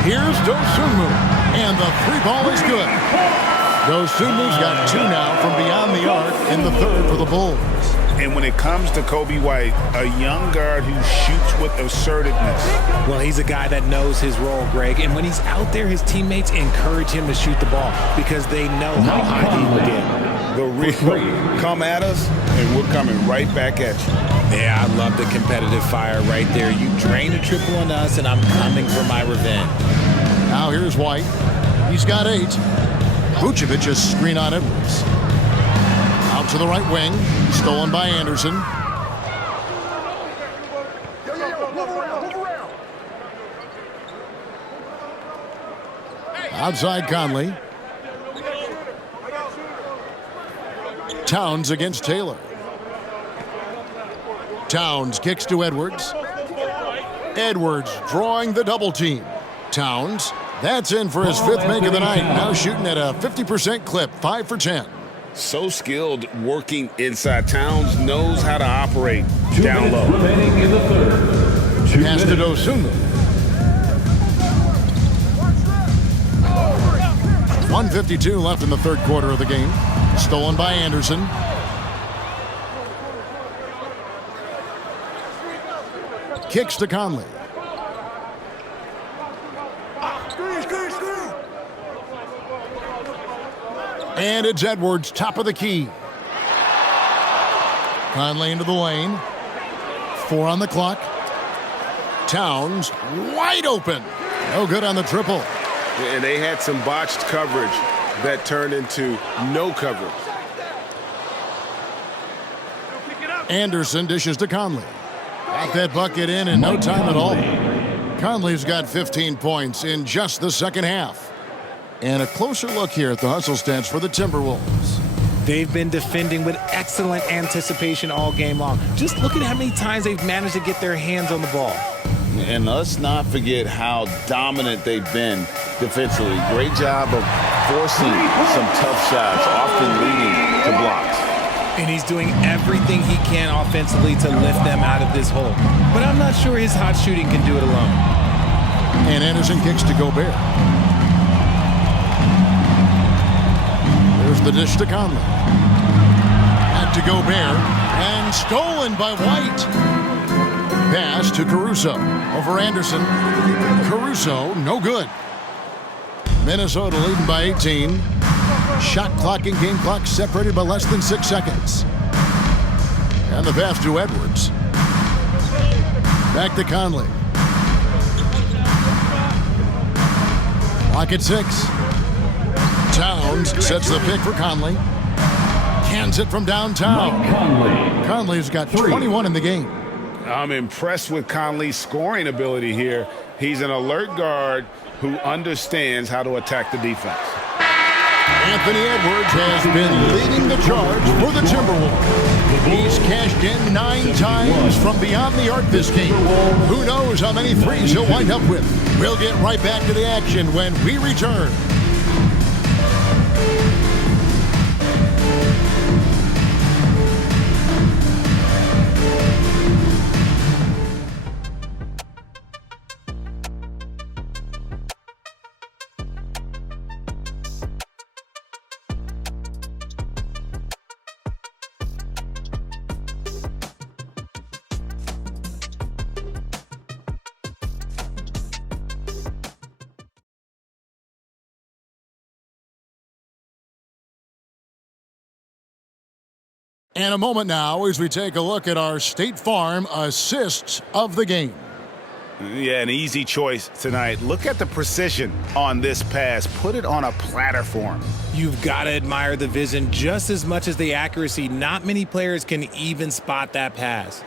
Here's Dosunmu, and the 3 ball is good. Dosunmu's got 2 now from beyond the arc in the 3rd for the Bulls. And when it comes to Kobe White, a young guard who shoots with assertiveness. Well, he's a guy that knows his role, Greg, and when he's out there, his teammates encourage him to shoot the ball because they know how high he will get. The real come at us, and we're coming right back at you. Yeah, I love the competitive fire right there. You drain a triple on us, and I'm coming for my revenge. Now here's White. He's got 8. Vucevic is screen on Edwards. Out to the right wing. Stolen by Anderson. Outside Conley. Towns against Taylor. Towns kicks to Edwards. Edwards drawing the double team. Towns, that's in for his 5th make of the night. Now shooting at a 50% clip, 5 for 10. So skilled working inside. Towns knows how to operate down low. Remaining in the 3rd. Pass to Dosunmu. 1:52 left in the 3rd quarter of the game. Stolen by Anderson. Kicks to Conley. And it's Edwards, top of the key. Conley into the lane. 4 on the clock. Towns wide open. No good on the triple. And they had some botched coverage that turned into no coverage. Anderson dishes to Conley. Got that bucket in no time at all. Conley's got 15 points in just the 2nd half. And a closer look here at the hustle stats for the Timberwolves. They've been defending with excellent anticipation all game long. Just look at how many times they've managed to get their hands on the ball. And let's not forget how dominant they've been defensively. Great job of forcing some tough shots, often leading to blocks. And he's doing everything he can offensively to lift them out of this hole. But I'm not sure his hot shooting can do it alone. And Anderson kicks to Gobert. There's the dish to Conley. Back to Gobert. And stolen by White. Pass to Caruso. Over Anderson. Caruso, no good. Minnesota leading by 18. Shot clock and game clock separated by less than 6 seconds. And the pass to Edwards. Back to Conley. Clock at 6. Towns sets the pick for Conley. Cans it from downtown. Conley's got 21 in the game. I'm impressed with Conley's scoring ability here. He's an alert guard who understands how to attack the defense. Anthony Edwards has been leading the charge for the Timberwolves. He's cashed in 9 times from beyond the arc this game. Who knows how many threes he'll wind up with. We'll get right back to the action when we return. And a moment now as we take a look at our State Farm assists of the game. Yeah, an easy choice tonight. Look at the precision on this pass. Put it on a platter for him. You've got to admire the vision just as much as the accuracy. Not many players can even spot that pass.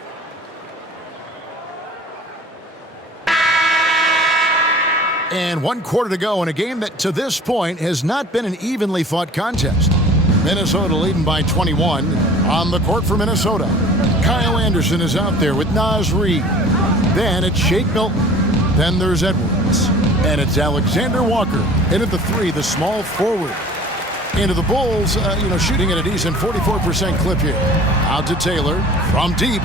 And 1 quarter to go in a game that to this point has not been an evenly fought contest. Minnesota leading by 21. On the court for Minnesota, Kyle Anderson is out there with Naz Reid. Then it's Shake Milton. Then there's Edwards. And it's Alexander Walker. In at the 3, the small forward. Into the Bulls, shooting at a decent 44% clip here. Out to Taylor from deep.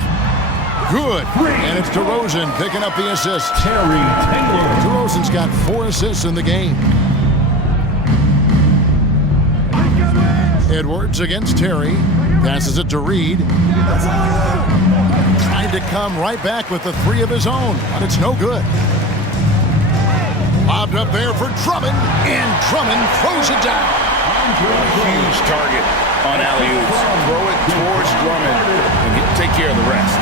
Good. And it's DeRozan picking up the assist. Terry Taylor. DeRozan's got 4 assists in the game. Edwards against Terry. Passes it to Reid. Trying to come right back with the 3 of his own, but it's no good. Lobbed up there for Drummond, and Drummond throws it down. Huge target on alley-oops. Throw it towards Drummond, and he'll take care of the rest.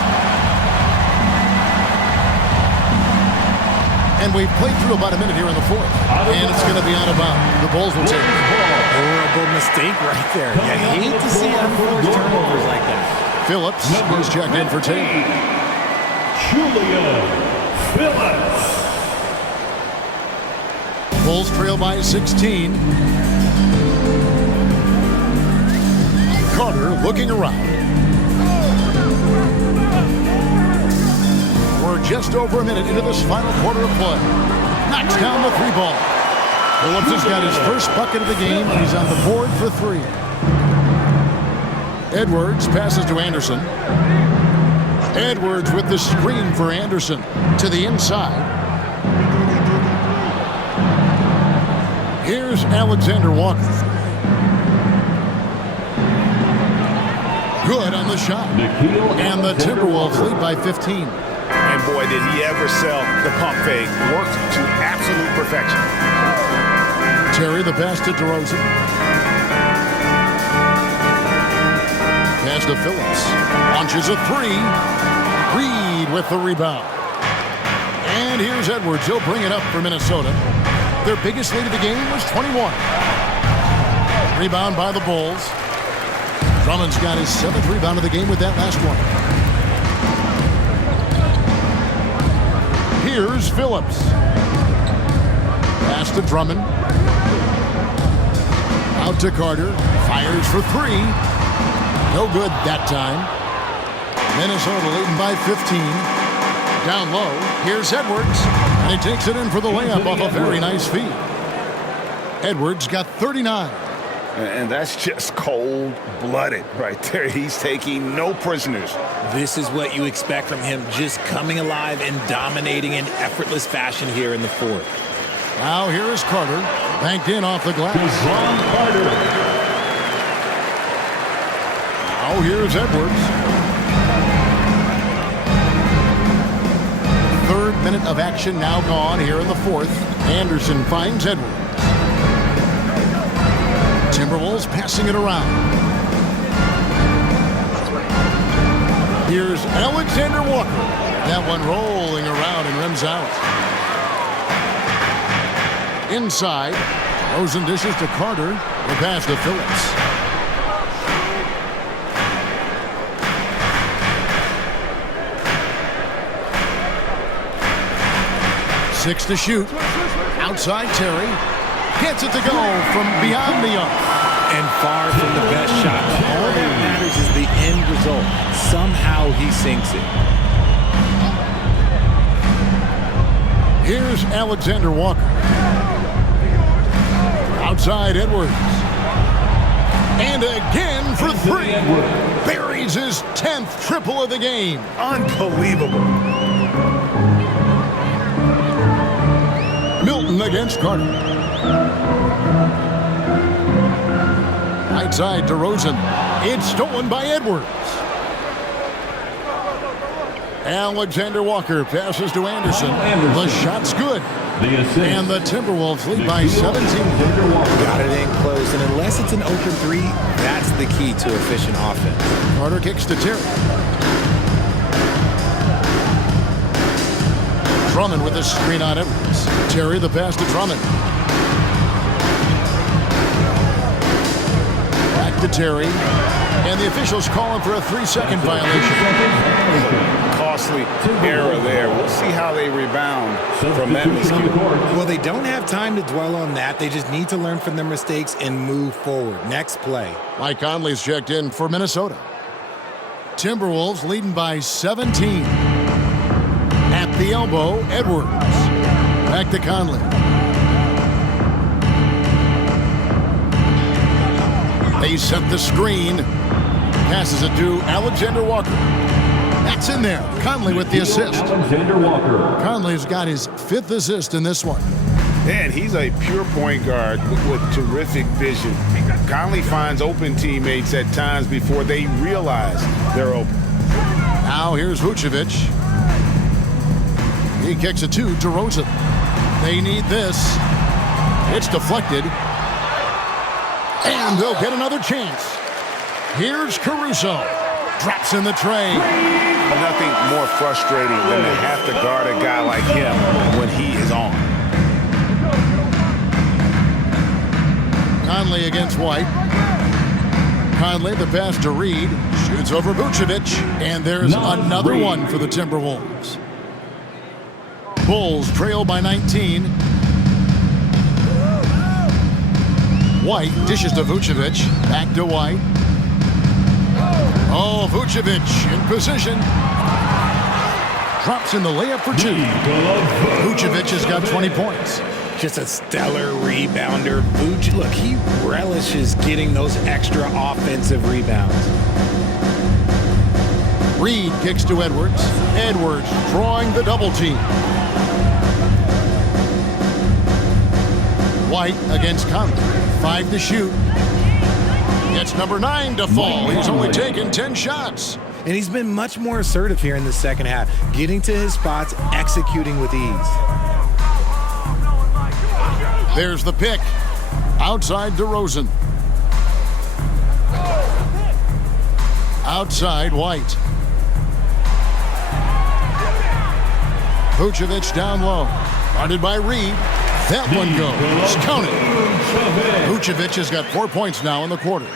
And we've played through about a minute here in the 4th. And it's going to be out of bounds. The Bulls will take it. Horrible mistake right there. You hate to see unforced turnovers like that. Phillips is checked in for Taylor. Julia Phillips. Bulls trail by 16. Carter looking around. We're just over a minute into this final quarter of play. Knocks down the 3 ball. Phillips has got his first bucket of the game, and he's on the board for 3. Edwards passes to Anderson. Edwards with the screen for Anderson to the inside. Here's Alexander Walker. Good on the shot. And the Timberwolves lead by 15. And boy, did he ever sell the pump fake. Worked to absolute perfection. Terry the pass to DeRozan. Pass to Phillips. Launches a 3. Reid with the rebound. And here's Edwards. He'll bring it up for Minnesota. Their biggest lead of the game was 21. Rebound by the Bulls. Drummond's got his 7th rebound of the game with that last one. Here's Phillips. Pass to Drummond. Out to Carter. Fires for 3. No good that time. Minnesota leading by 15. Down low. Here's Edwards. And he takes it in for the layup off a very nice feed. Edwards got 39. And that's just cold-blooded right there. He's taking no prisoners. This is what you expect from him, just coming alive and dominating in effortless fashion here in the 4th. Now here is Carter, banked in off the glass. Carter. Now here's Edwards. 3rd minute of action now gone here in the 4th. Anderson finds Edwards. Timberwolves passing it around. Here's Alexander Walker. That one rolling around and rims out. Inside. DeRozan dishes to Carter. The pass to Phillips. Six to shoot. Outside Terry. Gets it to go from beyond the arc. And far from the best shot. All that matters is the end result. Somehow he sinks it. Here's Alexander Walker. Outside Edwards. And again for 3. Buries his 10th triple of the game. Unbelievable. Milton against Carter. Right side DeRozan. It's stolen by Edwards. Alexander Walker passes to Anderson. The shot's good. And the Timberwolves lead by 17. Got it in close, and unless it's an open 3, that's the key to efficient offense. Carter kicks to Terry. Drummond with a screen on Edwards. Terry the pass to Drummond. Back to Terry. And the officials calling for a 3-second violation. Costly error there. We'll see how they rebound from that miscue. Well, they don't have time to dwell on that. They just need to learn from their mistakes and move forward. Next play. Mike Conley's checked in for Minnesota. Timberwolves leading by 17. At the elbow, Edwards. Back to Conley. They set the screen. Passes it to Alexander Walker. That's in there. Conley with the assist. Alexander Walker. Conley's got his 5th assist in this one. And he's a pure point guard with terrific vision. Conley finds open teammates at times before they realize they're open. Now here's Vucevic. He kicks it to DeRozan. They need this. It's deflected. And they'll get another chance. Here's Caruso. Drops in the tray. Nothing more frustrating than to have to guard a guy like him when he is on. Conley against White. Conley the pass to Reed. Shoots over Vucevic. And there's another one for the Timberwolves. Bulls trail by 19. White dishes to Vucevic. Back to White. Oh, Vucevic in position. Drops in the layup for 2. Vucevic has got 20 points. Just a stellar rebounder. Vuce, look, he relishes getting those extra offensive rebounds. Reed kicks to Edwards. Edwards drawing the double team. White against Conley. 5 to shoot. Gets number 9 to fall. He's only taken 10 shots. And he's been much more assertive here in the second half, getting to his spots, executing with ease. There's the pick. Outside DeRozan. Outside White. Vucevic down low. Guarded by Reed. That one goes. Count it. Vucevic has got 4 points now in the quarter.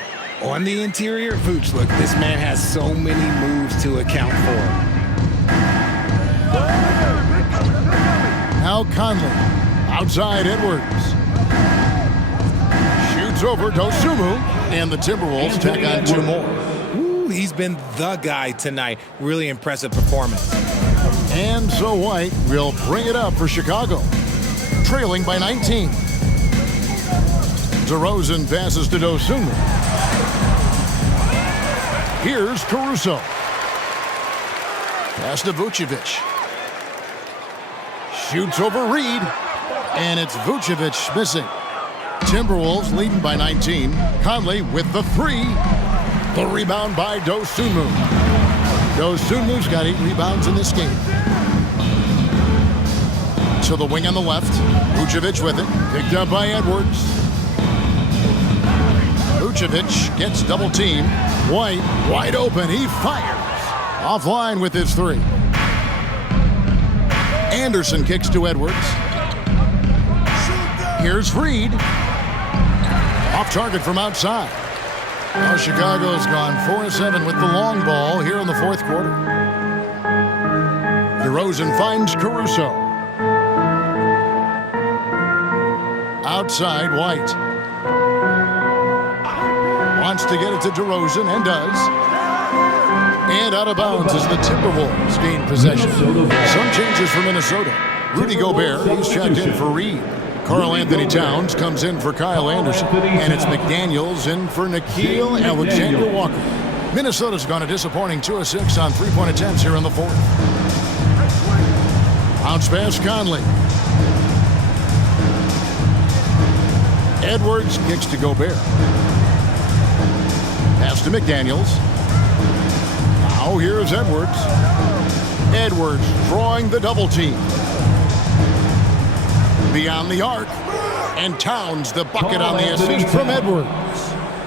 On the interior, Vooch, look, this man has so many moves to account for. Now Conley. Outside Edwards. Shoots over Dosunmu. And the Timberwolves tack on 2 more. Ooh, he's been the guy tonight. Really impressive performance. And so White will bring it up for Chicago. Trailing by 19. DeRozan passes to Dosunmu. Here's Caruso. Pass to Vucevic. Shoots over Reed. And it's Vucevic missing. Timberwolves leading by 19. Conley with the 3. The rebound by Dosunmu. Dosunmu's got 8 rebounds in this game. To the wing on the left. Vucevic with it. Picked up by Edwards. Vucevic gets double teamed. White wide open. He fires. Offline with his 3. Anderson kicks to Edwards. Here's Reed. Off target from outside. Now Chicago's gone 4-7 with the long ball here in the 4th quarter. DeRozan finds Caruso. Outside White. Wants to get it to DeRozan and does. And out of bounds as the Timberwolves gain possession. Some changes for Minnesota. Rudy Gobert, he's checked in for Reed. Karl Anthony Towns comes in for Kyle Anderson. And it's McDaniels in for Nickeil Alexander Walker. Minnesota's gone a disappointing 2 of 6 on 3-point attempts here in the 4th. Bounce pass Conley. Edwards kicks to Gobert. Pass to McDaniels. Now here's Edwards. Edwards drawing the double team. Beyond the arc. And Towns the bucket on the assist from Edwards.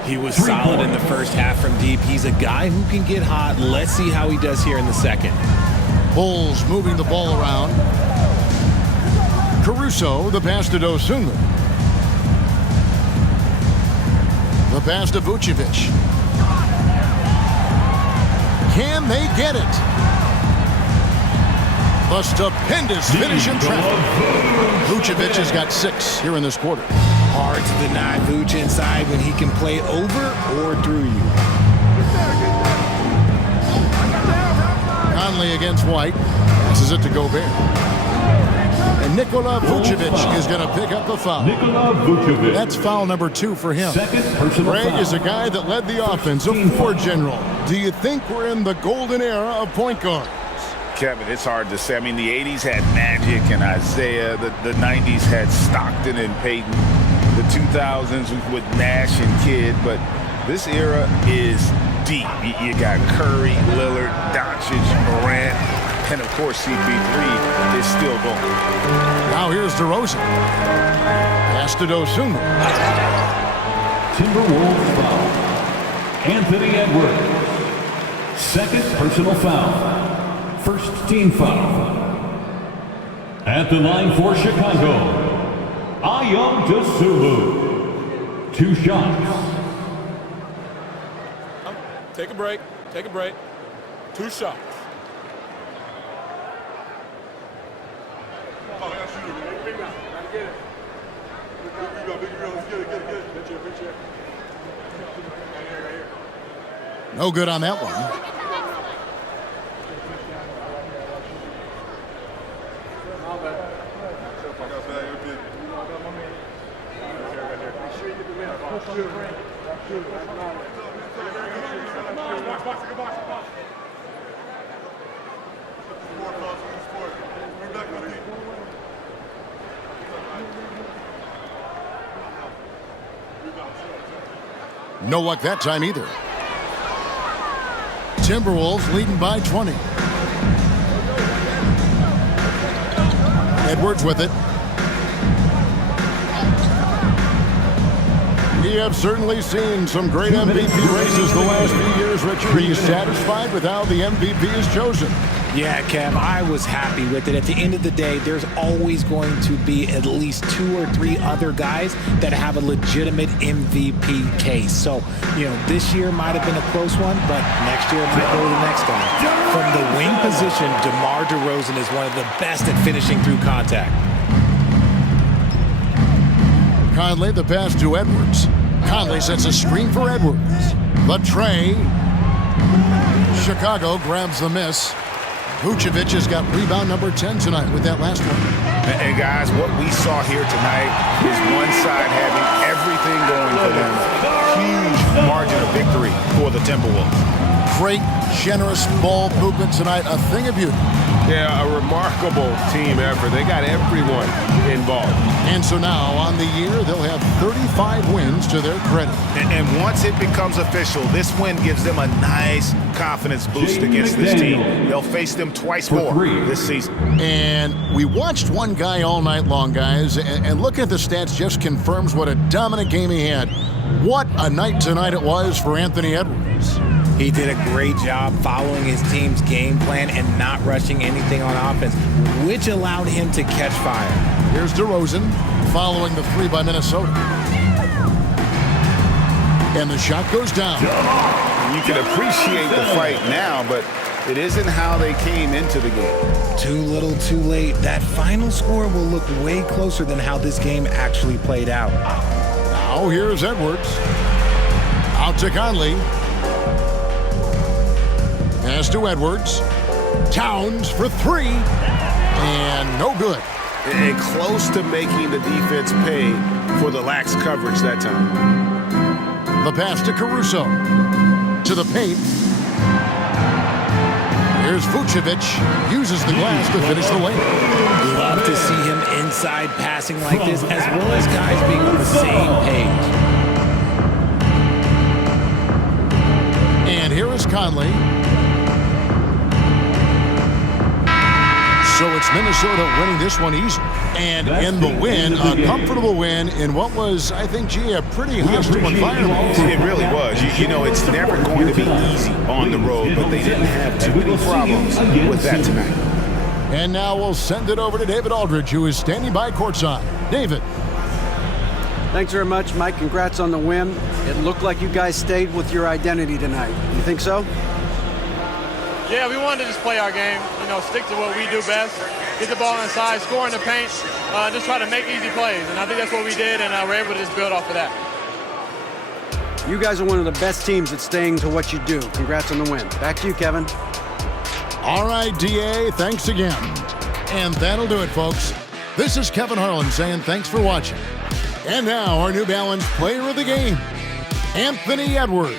He was solid in the first half from deep. He's a guy who can get hot. Let's see how he does here in the second. Bulls moving the ball around. Caruso, the pass to Dosunmu. The pass to Vucevic. Can they get it? The stupendous finish in traffic. Vucevic has got 6 here in this quarter. Hard to deny Vuce inside when he can play over or through you. Conley against White. Passes it to Gobert. And Nikola Vucevic is going to pick up the foul. Nikola Vucevic. That's foul number 2 for him. Second personal Greg foul. is a guy that led the offense, a floor general. Do you think we're in the golden era of point guards? Kevin, it's hard to say. I mean, the 80s had Magic and Isaiah. The 90s had Stockton and Peyton. The 2000s with Nash and Kidd. But this era is deep. You got Curry, Lillard, Doncic, Morant, and of course CP3 is still going. Now here's DeRozan. Pass to Dosunmu. Timberwolves foul. Anthony Edwards. Second personal foul. First team foul. At the line for Chicago, Ayo Dosunmu. 2 shots. Take a break. Take a break. 2 shots. No good on that one. No luck that time either. Timberwolves leading by 20. Edwards with it. We have certainly seen some great MVP races the last few years, Richard. Are you satisfied with how the MVP is chosen? Yeah, Kev, I was happy with it. At the end of the day, there's always going to be at least 2 or 3 other guys that have a legitimate MVP case. So, this year might have been a close one, but next year it might go to the next guy. From the wing position, DeMar DeRozan is one of the best at finishing through contact. Conley, the pass to Edwards. Conley sets a screen for Edwards. The tray. Chicago grabs the miss. Vucevic has got rebound number 10 tonight with that last one. And guys, what we saw here tonight is one side having everything going for them. Huge margin of victory for the Timberwolves. Great, generous ball movement tonight. A thing of beauty. Yeah, a remarkable team effort. They got everyone involved. And so now, on the year, they'll have 35 wins to their credit. And once it becomes official, this win gives them a nice confidence boost against this team. They'll face them twice more this season. And we watched one guy all night long, guys, and looking at the stats just confirms what a dominant game he had. What a night tonight it was for Anthony Edwards. He did a great job following his team's game plan and not rushing anything on offense, which allowed him to catch fire. Here's DeRozan following the 3 by Minnesota. And the shot goes down. You can appreciate the fight now, but it isn't how they came into the game. Too little, too late. That final score will look way closer than how this game actually played out. Now here's Edwards. Out to Conley. Pass to Edwards. Towns for 3. And no good. And close to making the defense pay for the lax coverage that time. The pass to Caruso. To the paint. Here's Vucevic. Uses the glass to finish the lane. Love to see him inside passing like this, as well as guys being on the same page. And here is Conley. So it's Minnesota winning this one easy. And in the win, a comfortable win in what was, I think, a pretty hostile environment. It really was. You know, it's never going to be easy on the road, but they didn't have too many problems with that tonight. And now we'll send it over to David Aldridge, who is standing by courtside. David. Thanks very much, Mike. Congrats on the win. It looked like you guys stayed with your identity tonight. You think so? Yeah, we wanted to just play our game, stick to what we do best, get the ball inside, score in the paint, just try to make easy plays. And I think that's what we did, and we're able to just build off of that. You guys are one of the best teams at staying to what you do. Congrats on the win. Back to you, Kevin. All right, DA, thanks again. And that'll do it, folks. This is Kevin Harlan saying thanks for watching. And now our New Balance player of the game, Anthony Edwards.